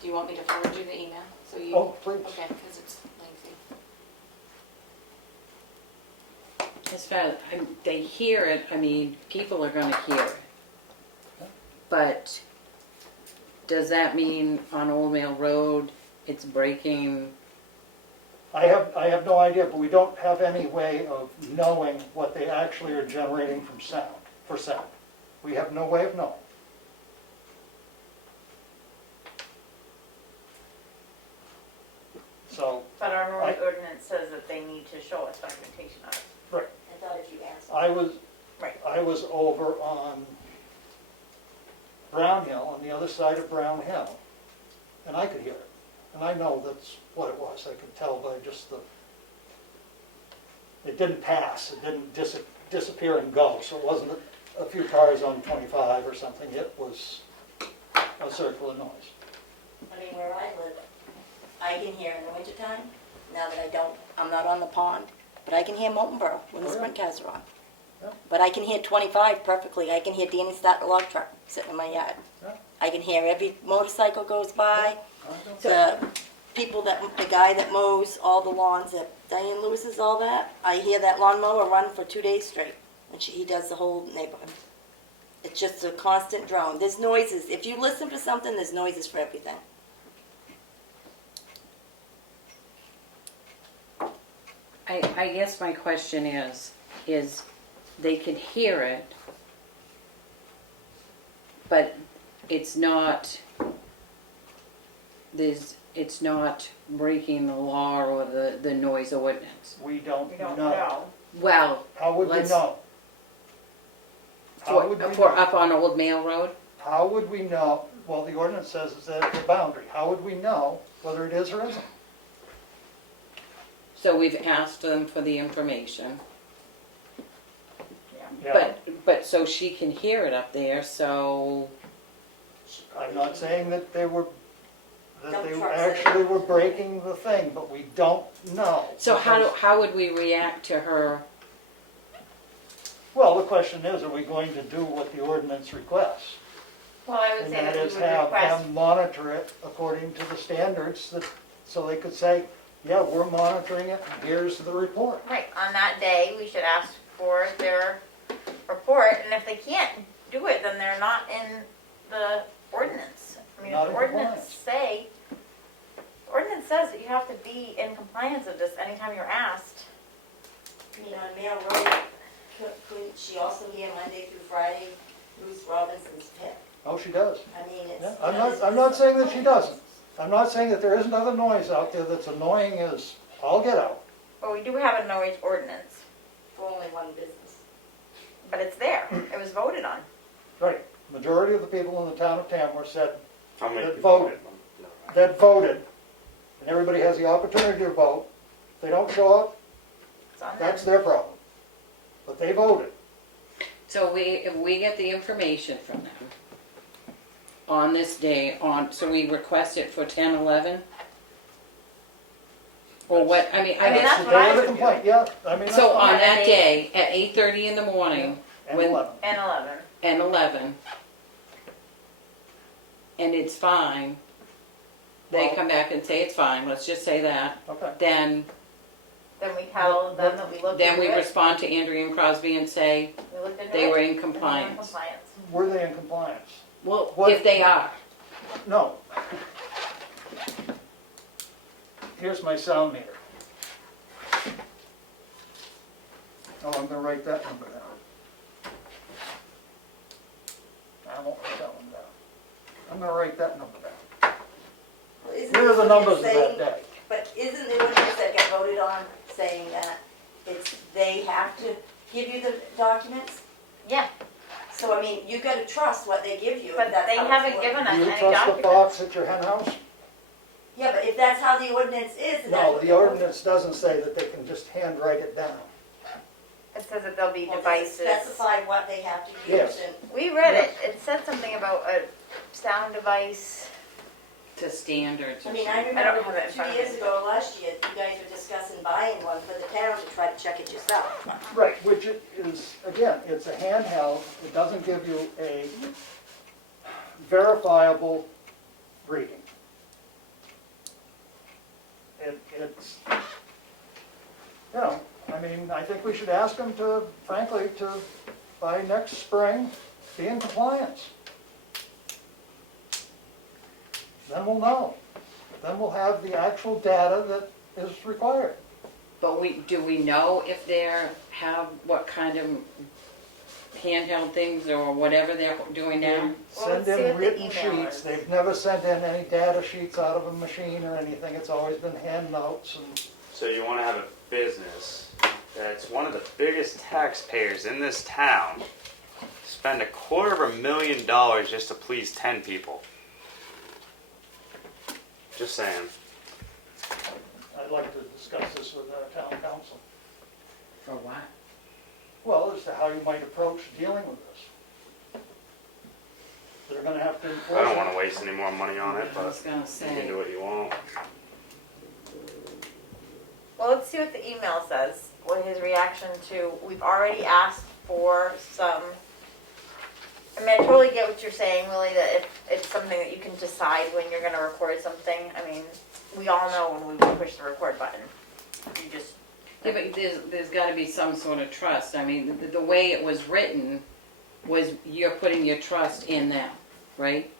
Do you want me to forward you the email? So you. Oh, please. Okay, because it's lengthy. as far as, they hear it, I mean, people are gonna hear it. But does that mean on Old Mill Road, it's breaking? I have no idea, but we don't have any way of knowing what they actually are generating from sound, for sound. We have no way of knowing. So, But our noise ordinance says that they need to show us documentation of it. right, I thought if you asked. Right. I was over on Brown Hill, on the other side of Brown Hill, and I could hear it. And I know that's what it was. I could tell by just it didn't pass, it didn't disappear and go. So it wasn't a few cars on 25 or something. It was a circle of noise. I mean, where I live, I can hear in the wintertime, now that I'm not on the pond, but I can hear Moultonborough when the Oh, yeah. sprint cars are on. Yeah. But I can hear 25 perfectly. I can hear Danny start the log truck sitting in my yard. Yeah. I can hear every motorcycle goes by. I don't- The the guy that mows all the lawns at Diane Lewis's, all that, I hear that lawnmower run for 2 days straight. And he does the whole neighborhood. It's just a constant drone. There's noises. If you listen for something, there's noises for everything. I guess my question is they can hear it, but it's not breaking the law or the noise ordinance. We don't We don't know. know. Well, How would we Let's- know? How would we for know? up on Old Mail Road? How would we know? Well, the ordinance says it's at the boundary. How would we know whether it is or isn't? So we've asked them for the information, Yeah. but so she can hear it up there, so, I'm not saying that they Dump trucks actually were breaking the thing, but we don't know. so Because- how would we react to her? Well, the question is, are we going to do what the ordinance requests? Well, I would And say that that we is would have request, them monitor it according to the standards that, so they could say, yeah, we're monitoring it, and here's the report. right, on that day, we should ask for their report, and if they can't do it, then they're not in the ordinance. I mean, Not if in the ordinance says that you have to be in compliance with this anytime you're asked. I mean, on Mail Road, couldn't she also hear Monday through Friday Ruth Robinson's pit? Oh, she does. I mean, it's. Yeah, I'm not saying that she doesn't. I'm not saying that there isn't other noise out there that's annoying as all get out. But we do have a noise ordinance, For only one business. but it's there. It was voted on. Right. Majority of the people in the town of Tamworth said, How many That people voted. voted? No. that voted and everybody has the opportunity to vote. If they don't show up, It's on them. that's their problem. But they voted. So if we get the information from them on this day, so we request it for 10/11? Or what, I mean, I mean, That's that's the what day I of the would do. complaint, yeah, I mean, that's so fine. on that day, at 8:30 in the morning, And when- 11. And 11. and 11, and it's fine, they Well- come back and say it's fine, let's just say that, Okay. then Then we tell them that we looked into we it. respond to Andrea and Crosby and say We looked into they it, were in and they were in compliance. compliance. Were they in compliance? Well, What- if they are, No. Here's my sound meter. Oh, I'm gonna write that number down. I won't write that one down. I'm gonna write that number down. Well, isn't Here are the ordinance numbers of saying- that day. But isn't the ordinance that got voted on saying that they have to give you the documents? Yeah, So, I mean, you gotta trust what they give you. if but that's they how it's haven't worked. given us Do you any trust the documents. fox at your hen house? Yeah, but if that's how the ordinance is, then that's No, what the they're- ordinance doesn't say that they can just handwrite it down. It says that there'll be Well, does it devices. specify what they have to Yes. use and We read Yes. it, it said something about a sound device. to standards. I mean, I don't remember have it in 2 front of years me. ago, last year, you guys were discussing buying one for the town to try to check it yourself. Right, which is, again, it's a handheld, it doesn't give you a verifiable reading. It's, you know, I mean, I think we should ask them to, frankly, to, by next spring, be in compliance. Then we'll know. Then we'll have the actual data that is required. But do we know if have what kind of handheld things or whatever they're doing now? Well, Send let's see in what the written email sheets, is. they've never sent in any data sheets out of a machine or anything, it's always been hand notes and, So you want to have a business that's one of the biggest taxpayers in this town spend $250,000 just to please 10 people. Just saying. I'd like to discuss this with our town council. For what? Well, as to how you might approach dealing with this. They're gonna have to enforce I it. don't want to waste any more money on it, I was but gonna you can say, do what you want. Well, let's see what the email says, what his reaction to, we've already asked for some, I mean, I totally get what you're saying, Willie, that if it's something that you can decide when you're gonna record something, I mean, we all know when we push the record button. You just, yeah, but there's gotta be some sort of trust. I mean, the way it was written was you're putting your trust in them, right?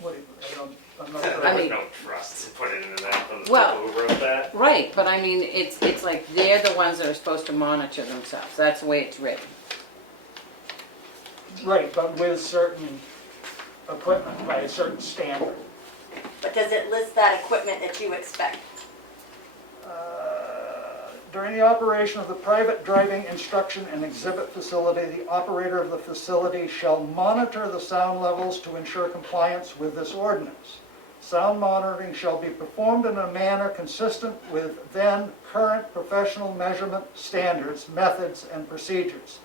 What do you, I'm not sure. I mean- no trust to put it into that from the Well- people who wrote that. Right, but I mean, it's like they're the ones that are supposed to monitor themselves. That's the way it's written. Right, but with certain equipment, by a certain standard. But does it list that equipment that you expect? During the operation of the private driving instruction and exhibit facility, the operator of the facility shall monitor the sound levels to ensure compliance with this ordinance. Sound monitoring shall be performed in a manner consistent with then current professional measurement standards, methods, and procedures.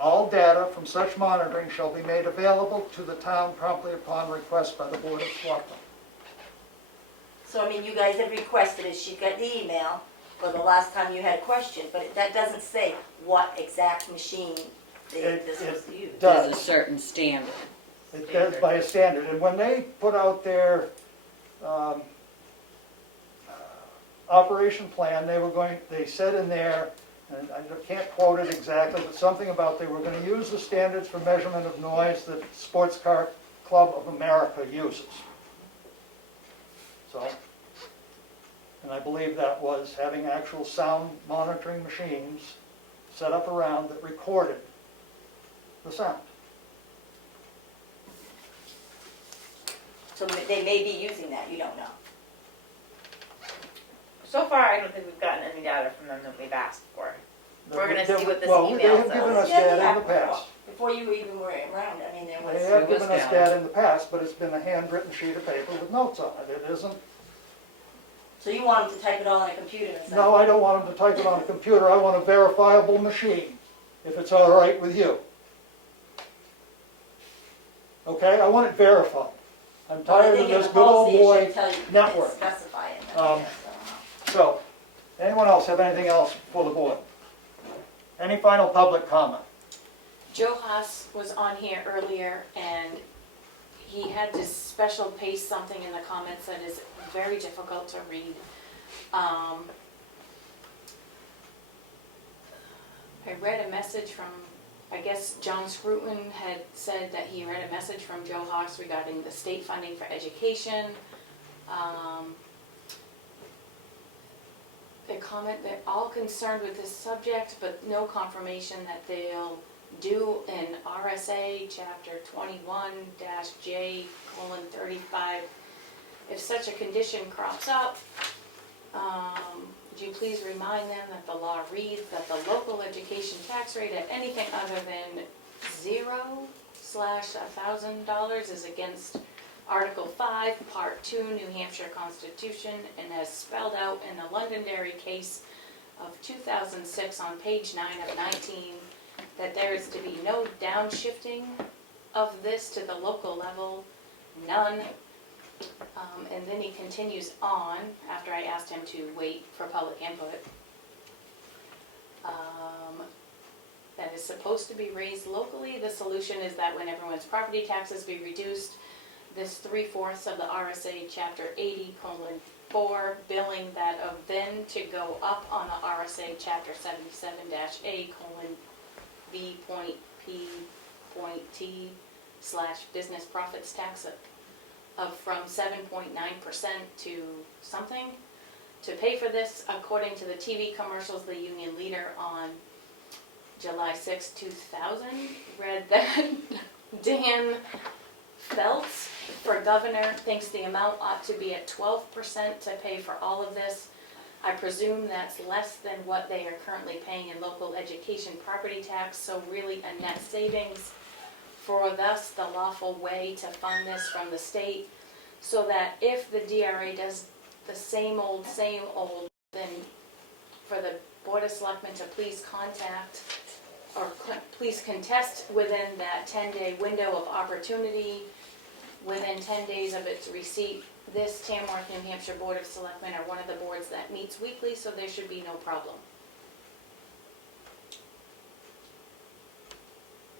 All data from such monitoring shall be made available to the town promptly upon request by the Board of Selectmen. So, I mean, you guys have requested it, she got the email for the last time you had a question, but that doesn't say what exact machine they're supposed to use. There's a certain standard. It does by a standard, and when they put out their operation plan, they said in there, and I can't quote it exactly, but something about they were gonna use the standards for measurement of noise that Sports Car Club of America uses. So, and I believe that was having actual sound monitoring machines set up around that recorded the sound. So they may be using that, you don't know. so far, I don't think we've gotten any data from them that we've asked for. We're gonna see what this Well, email they have says. given us Yeah, they data in have the before. past. Before you even were around, I mean, there was. They have It was given us data. data in the past, but it's been a handwritten sheet of paper with notes on it. It isn't So you want them to type it all on a computer? Is that- No, I don't want them to type it on a computer, I want a verifiable machine, if it's all right with you. Okay, I want it verified. I'm Well, I tired of think in this the good old policy it boy should tell you, network. specify it. Um, So, anyone else have anything else for the board? Any final public comment? Joe Haas was on here earlier, and he had this special paste something in the comments that is very difficult to read. I read a message from, I guess John Scruton had said that he read a message from Joe Haas regarding the state funding for education. A comment that all concerned with this subject, but no confirmation that they'll do an RSA chapter 21-J:35. If such a condition crops up, would you please remind them that the law reads that the local education tax rate at anything other than $0/$1,000 is against Article 5, Part 2, New Hampshire Constitution, and as spelled out in the Londonderry case of 2006 on page 9 of 19, that there is to be no downshifting of this to the local level, none. And then he continues on, after I asked him to wait for public input. That is supposed to be raised locally. The solution is that when everyone's property taxes be reduced, this 3/4 of the RSA chapter 80:4 billing that of then to go up on the RSA chapter 77-A:B.P.T/business profits tax of from 7.9% to something. To pay for this, according to the TV commercials, the union leader on July 6, 2000 read that Dan Feltz, for governor, thinks the amount ought to be at 12% to pay for all of this. I presume that's less than what they are currently paying in local education property tax, so really a net savings for thus the lawful way to fund this from the state, so that if the DRA does the same old, then for the Board of Selectmen to please contact or please contest within that 10-day window of opportunity. Within 10 days of its receipt, this Tamworth, New Hampshire Board of Selectmen are one of the boards that meets weekly, so there should be no problem.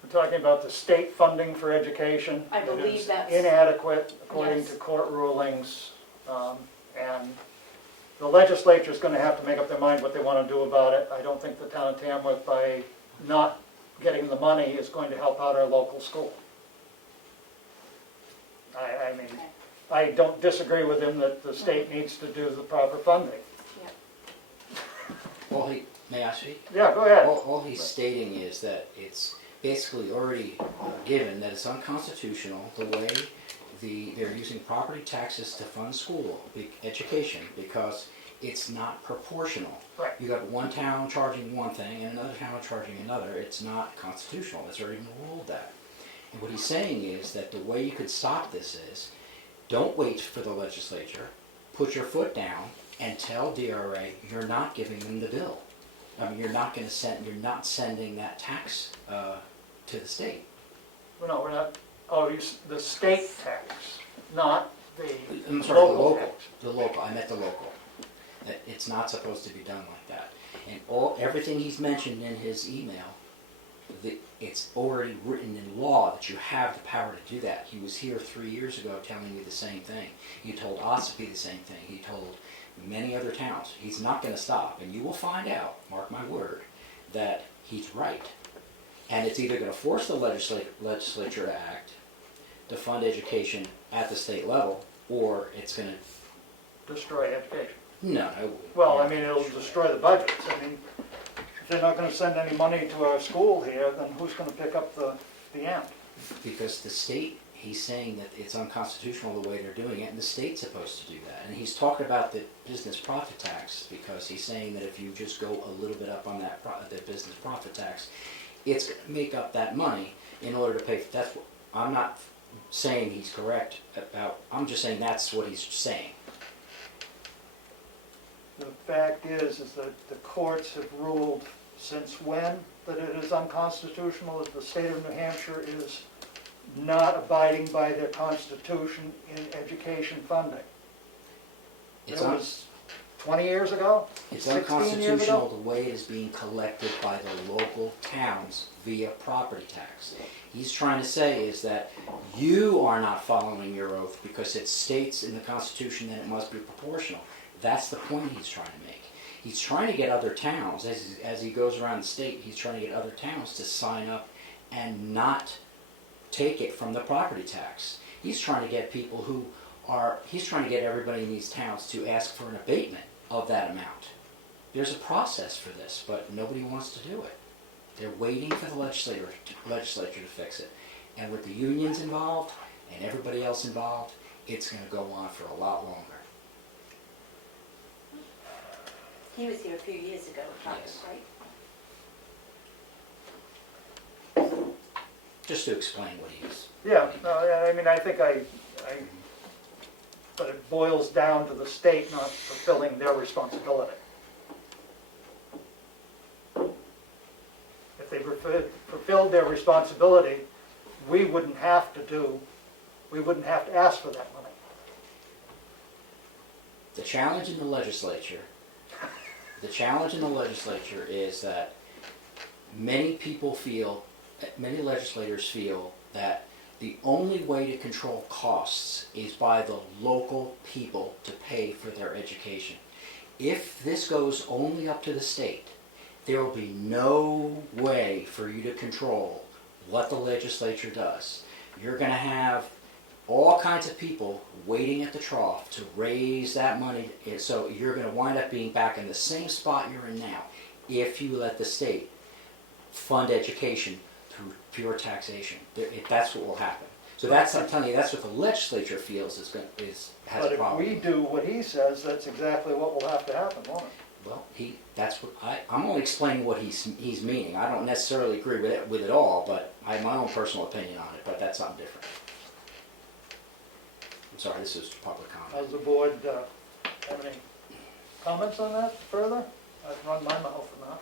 We're talking about the state funding for education. I believe It is that's- inadequate according Yes. to court rulings. And the legislature's gonna have to make up their mind what they wanna do about it. I don't think the town of Tamworth, by not getting the money, is going to help out our local school. I mean, Okay. I don't disagree with him that the state needs to do the proper funding. All he, may I speak? Yeah, go ahead. All he's stating is that it's basically already given that it's unconstitutional the way they're using property taxes to fund school education, because it's not proportional. Right. You got one town charging one thing and another town charging another. It's not constitutional. It's already been ruled that. And what he's saying is that the way you could stop this is, don't wait for the legislature, put your foot down and tell DRA you're not giving them the bill. I mean, you're not sending that tax to the state. Well, no, we're not, the state tax, not the I'm sorry, local tax. the local, I meant the local. That it's not supposed to be done like that. And everything he's mentioned in his email, it's already written in law that you have the power to do that. He was here 3 years ago telling me the same thing. He told Ossipee the same thing. He told many other towns. He's not going to stop. And you will find out, mark my word, that he's right. And it's either going to force the legislature to act to fund education at the state level, or it's going to... Destroy education. No. Well, I mean, it'll destroy the budgets. I mean, if they're not gonna send any money to our school here, then who's gonna pick up the end? Because the state, he's saying that it's unconstitutional the way they're doing it, and the state's supposed to do that. And he's talking about the business profit tax, because he's saying that if you just go a little bit up on that the business profit tax, it's going to make up that money in order to pay for, that's what, I'm not saying he's correct about, I'm just saying that's what he's saying. The fact is that the courts have ruled since when that it is unconstitutional, that the state of New Hampshire is not abiding by their constitution in education funding. It It's un- was 20 years ago? It's 16 years unconstitutional ago? the way it is being collected by the local towns via property tax. He's trying to say is that you are not following your oath because it states in the Constitution that it must be proportional. That's the point he's trying to make. He's trying to get other towns, as he goes around the state, he's trying to get other towns to sign up and not take it from the property tax. He's trying to get people who are, he's trying to get everybody in these towns to ask for an abatement of that amount. There's a process for this, but nobody wants to do it. They're waiting for the legislature to fix it. And with the unions involved and everybody else involved, it's going to go on for a lot longer. He was here a few years ago, Yes. right? Just to explain what he is. Yeah, no, yeah, I mean, I think but it boils down to the state not fulfilling their responsibility. If they fulfilled their responsibility, we wouldn't have to ask for that money. The challenge in the legislature is that many legislators feel that the only way to control costs is by the local people to pay for their education. If this goes only up to the state, there will be no way for you to control what the legislature does. You're going to have all kinds of people waiting at the trough to raise that money, so you're going to wind up being back in the same spot you're in now if you let the state fund education through pure taxation. That's what will happen. So I'm telling you, that's what the legislature feels has But a problem. if we do what he says, that's exactly what will have to happen, won't it? Well, that's what I'm only explaining what he's meaning. I don't necessarily agree with it all, but I have my own personal opinion on it. But that's something different. I'm sorry, this is public comment. Does the board have any comments on that further? I've run my mouth enough.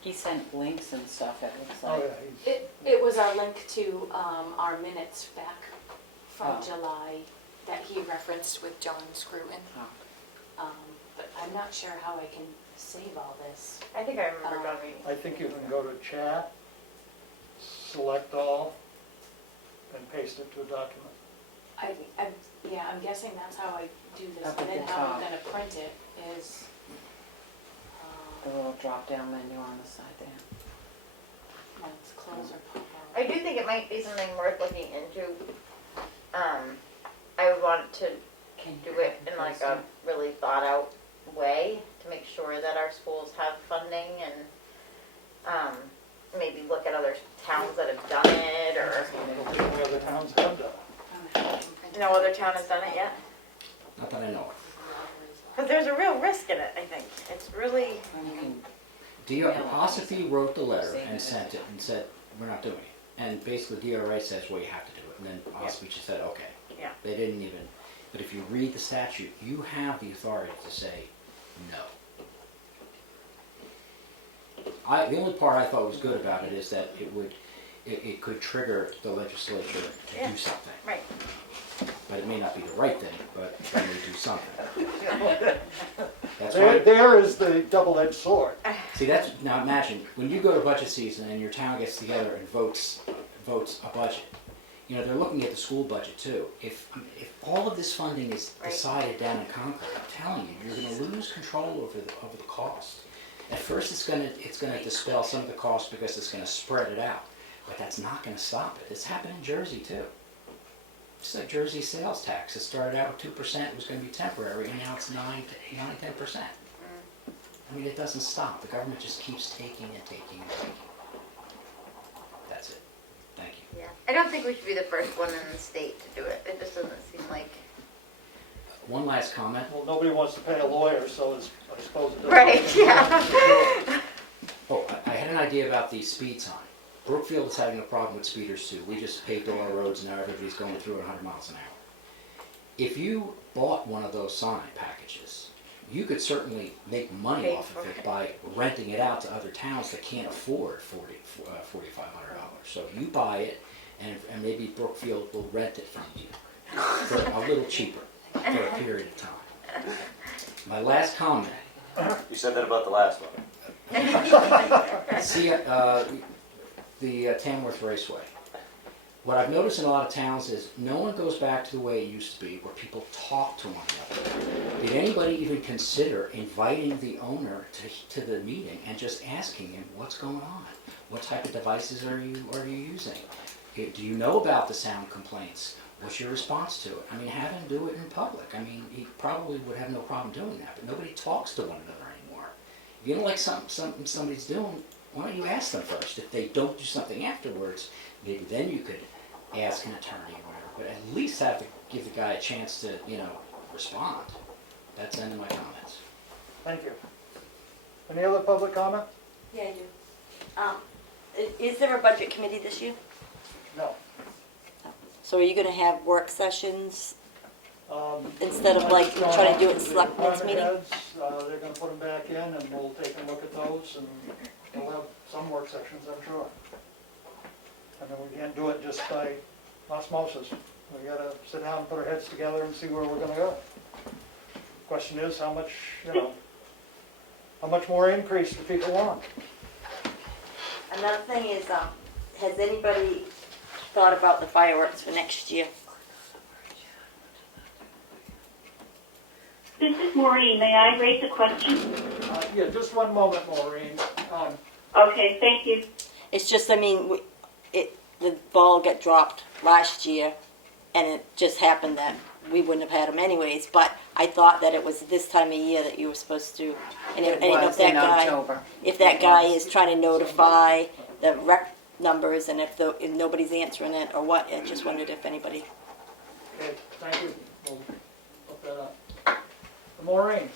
He sent links and stuff, it looks Oh, like. yeah, It was our link to our minutes back from Oh. July that he referenced with John Scruton. Oh. But I'm not sure how I can save all this. I think I remember John reading. I think you can go to chat, select all, and paste it to a document. I'm guessing that's how I do this. Up And at then the how I'm top. gonna print it is, The little drop-down menu on the side there. let's close or pop I out. do think it might be something worth looking into. I would want to Can you do it copy in like paste a it? really thought out way to make sure that our schools have funding and maybe look at other towns that have done it or The other towns have done it. I don't know how I can print it. no other town has done it yet. Not that I know of. Because there's a real risk in it, I think. It's really, And you can Apostrophe wrote the letter and sent it and said, we're not doing it. And basically DRA says, well, you have to do it. And then Apostrophe just said, okay. Yeah. They didn't even, but if you read the statute, you have the authority to say no. The only part I thought was good about it is that it could trigger the legislature to Yeah. do something. right. But it may not be the right thing, but it may do something. That's There, why, there is the double-edged sword. see, now imagine, when you go to budget season and your town gets together and votes a budget, they're looking at the school budget too. If all of this funding is Right. decided down in Concord, I'm telling you, you're gonna lose control over the cost. At first it's gonna dispel some of the cost because it's gonna spread it out, but that's not gonna stop it. It's happened in Jersey too. Just like Jersey sales tax, it started out with 2%, it was gonna be temporary, and now it's 9-10%. I mean, it doesn't stop. The government just keeps taking and taking and taking. That's it. Thank you. Yeah. I don't think we should be the first one in the state to do it. It just doesn't seem like. One last comment. Well, nobody wants to pay a lawyer, so I suppose it doesn't. Right, yeah. Oh, I had an idea about the speed sign. Brookfield is having a problem with speeders too. We just paved all our roads and now everybody's going through at 100 miles an hour. if you bought one of those sign packages, you could certainly make money Pay off of for it it. by renting it out to other towns that can't afford $4,500. So you buy it, and maybe Brookfield will rent it from you for a little cheaper for a period of time. My last comment. You said that about the last one. See, the Tamworth Raceway. What I've noticed in a lot of towns is no one goes back to the way it used to be, where people talk to one another. Did anybody even consider inviting the owner to the meeting and just asking him what's going on? What type of devices are you using? Do you know about the sound complaints? What's your response to it? I mean, have him do it in public. I mean, he probably would have no problem doing that, but nobody talks to one another anymore. If you don't like something somebody's doing, why don't you ask them first? If they don't do something afterwards, maybe then you could ask an attorney or whatever, but at least have to give the guy a chance to, respond. That's the end of my comments. Thank you. Any other public comment? Yeah, I do. Is there a budget committee this year? No. So are you gonna have work sessions Um, instead of like I've trying to do it in the selectmen's department meeting? heads, they're gonna put them back in, and we'll take a look at those, and we'll have some work sessions, I'm sure. I mean, we can't do it just by osmosis. We gotta sit down and put our heads together and see where we're gonna go. Question is, how much more increase do people want? Another thing is, has anybody thought about the fireworks for next year? This is Maureen. May I raise a question? Yeah, just one moment, Maureen. Okay, thank you. It's just, I mean, the ball got dropped last year, and it just happened that we wouldn't have had them anyways, but I thought that it was this time of year that you were supposed to, and It if was that in guy, October. if that guy is trying to notify the rec numbers, and if nobody's answering it or what, I just wondered if anybody. Okay, thank you. We'll look that up. Maureen?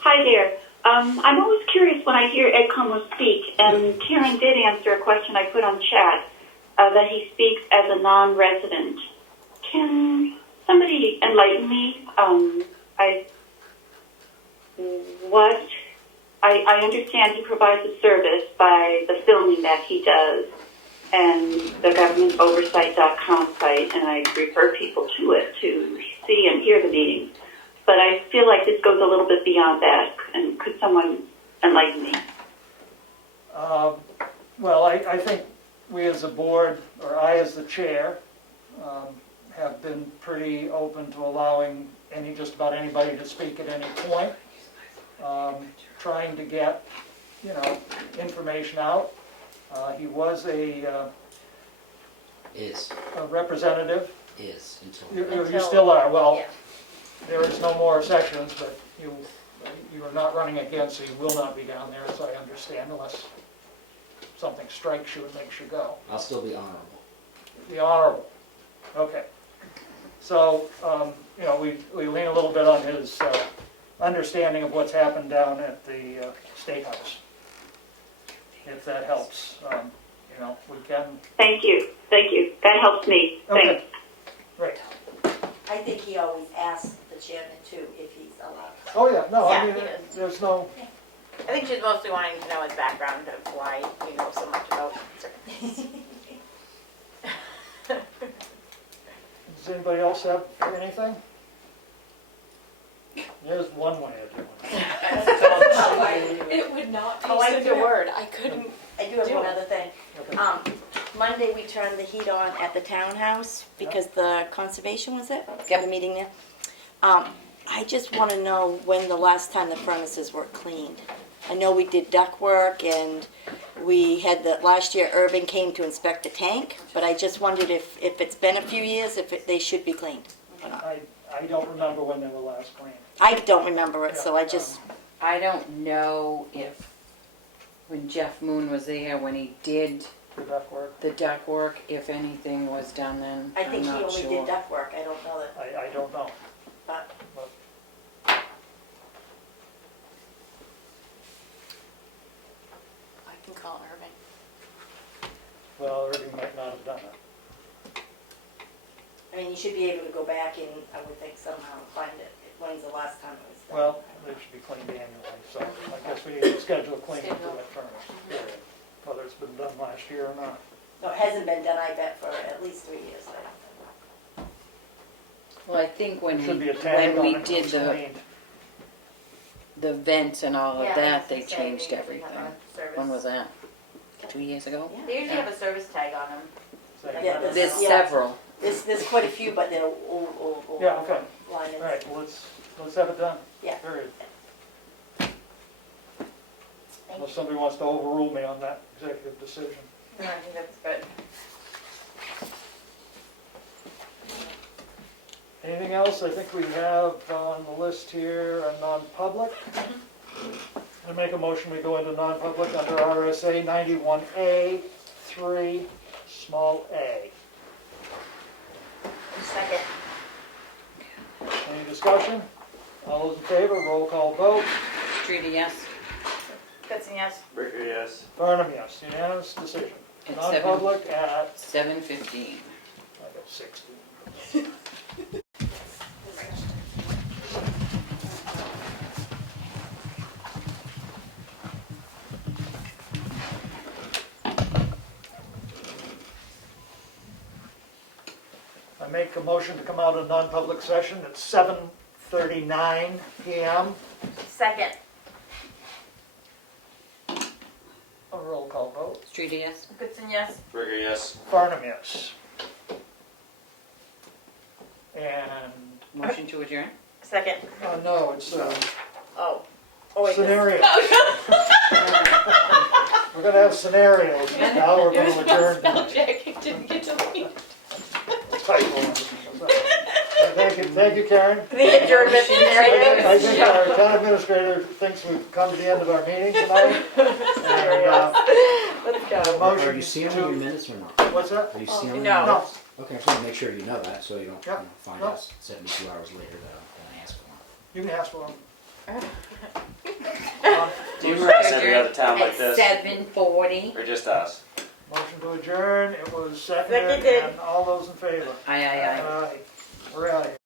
Hi there. I'm always curious when I hear Ed Comeau speak, and Karen did answer a question I put on chat, that he speaks as a non-resident. Can somebody enlighten me? I understand he provides a service by the filming that he does and the GovernmentOversite.com site, and I refer people to it to see and hear the meetings. But I feel like this goes a little bit beyond that, and could someone enlighten me? Well, I think we as a board, or I as the chair, have been pretty open to allowing just about anybody to speak at any point. Trying to get, information out. He was a representative. Until You still are, well, Yeah. there is no more sessions, but you are not running again, so you will not be down there, as I understand, unless something strikes you and makes you go. I'll still be honorable. The honorable, okay. So, we lean a little bit on his understanding of what's happened down at the State House, if that helps. We can. Thank you. That helps me. Thanks. Okay, great. I think he always asks the chairman too if he's allowed. Oh, yeah, no, I Yeah, mean, he does. there's no, I think she's mostly wanting to know his background of why you know so much about certain things. does anybody else have anything? There's one way of doing it. It would not I like taste a your good word. I couldn't. I do have Do one it. other thing. Okay. Monday we turned the heat on at the townhouse because the conservation was it? Yep. The meeting there. I just want to know when the last time the furnaces were cleaned. I know we did duct work and we had last year Urban came to inspect the tank, but I just wondered if it's been a few years, they should be cleaned or not. I don't remember when they were last cleaned. I don't remember it, so I just, I don't know if, when Jeff Moon was there, when he did The duct work, the duct work, if anything was done then, I think he I'm not only sure. did duct work. I don't know that, I don't know. but I can call Irving. Well, Irving might not have done it. I mean, you should be able to go back and, I would think somehow find it. When's the last time it was done? Well, they should be cleaned annually, so I guess we need to schedule a cleaning for that furnace, period. Whether it's been done last year or not. No, it hasn't been done, I bet, for at least 3 years. Well, I think when Should be we, a tag when on we it, did it's the vents and all of Yeah, I that, was they gonna say, changed they have everything. a service. When was that? 2 years ago? They usually have a service tag on them. Say, Yeah, There's Yeah. several. There's quite a few, but they're old. Yeah, okay. Linings. All right, well, let's have it done. Yeah. Period. Thank Unless you. somebody wants to overrule me on that executive decision. I think that's good. Anything else? I think we have on the list here a non-public. I make a motion, we go into non-public under RSA 91A 3 small a. Second. Any discussion? All those in favor, roll call vote. Streety, yes? Goodson, yes. Ricker, yes. Farnham, yes. Unanimous decision. At Non-public at, 7:15. I got 16. I make a motion to come out of non-public session at 7:39 PM. Second. A roll call vote. Streety, yes? Goodson, yes. Ricker, yes. Farnham, yes. And, Motion to adjourn? Second. no, it's Oh. Oh, wait. scenario. We're gonna have scenarios, now we're gonna adjourn. Spell check, it didn't get to me. Thank you, Karen. The adjournment I scenario. think our town administrator thinks we've come to the end of our meeting tonight. And, Let's the go. motion Are you sealing your to, minutes or not? what's that? Are you sealing no. your No, minutes? Okay, I just want to make sure you know that, so you don't Yeah. find No. us 72 hours later that I'm going to ask for them. you can ask for them. Do you realize every other town like At this? 7:40. Or just us? Motion to adjourn, it was seconded, Seconded. and all those in favor? Aye, aye, aye. Aye. We're out of here.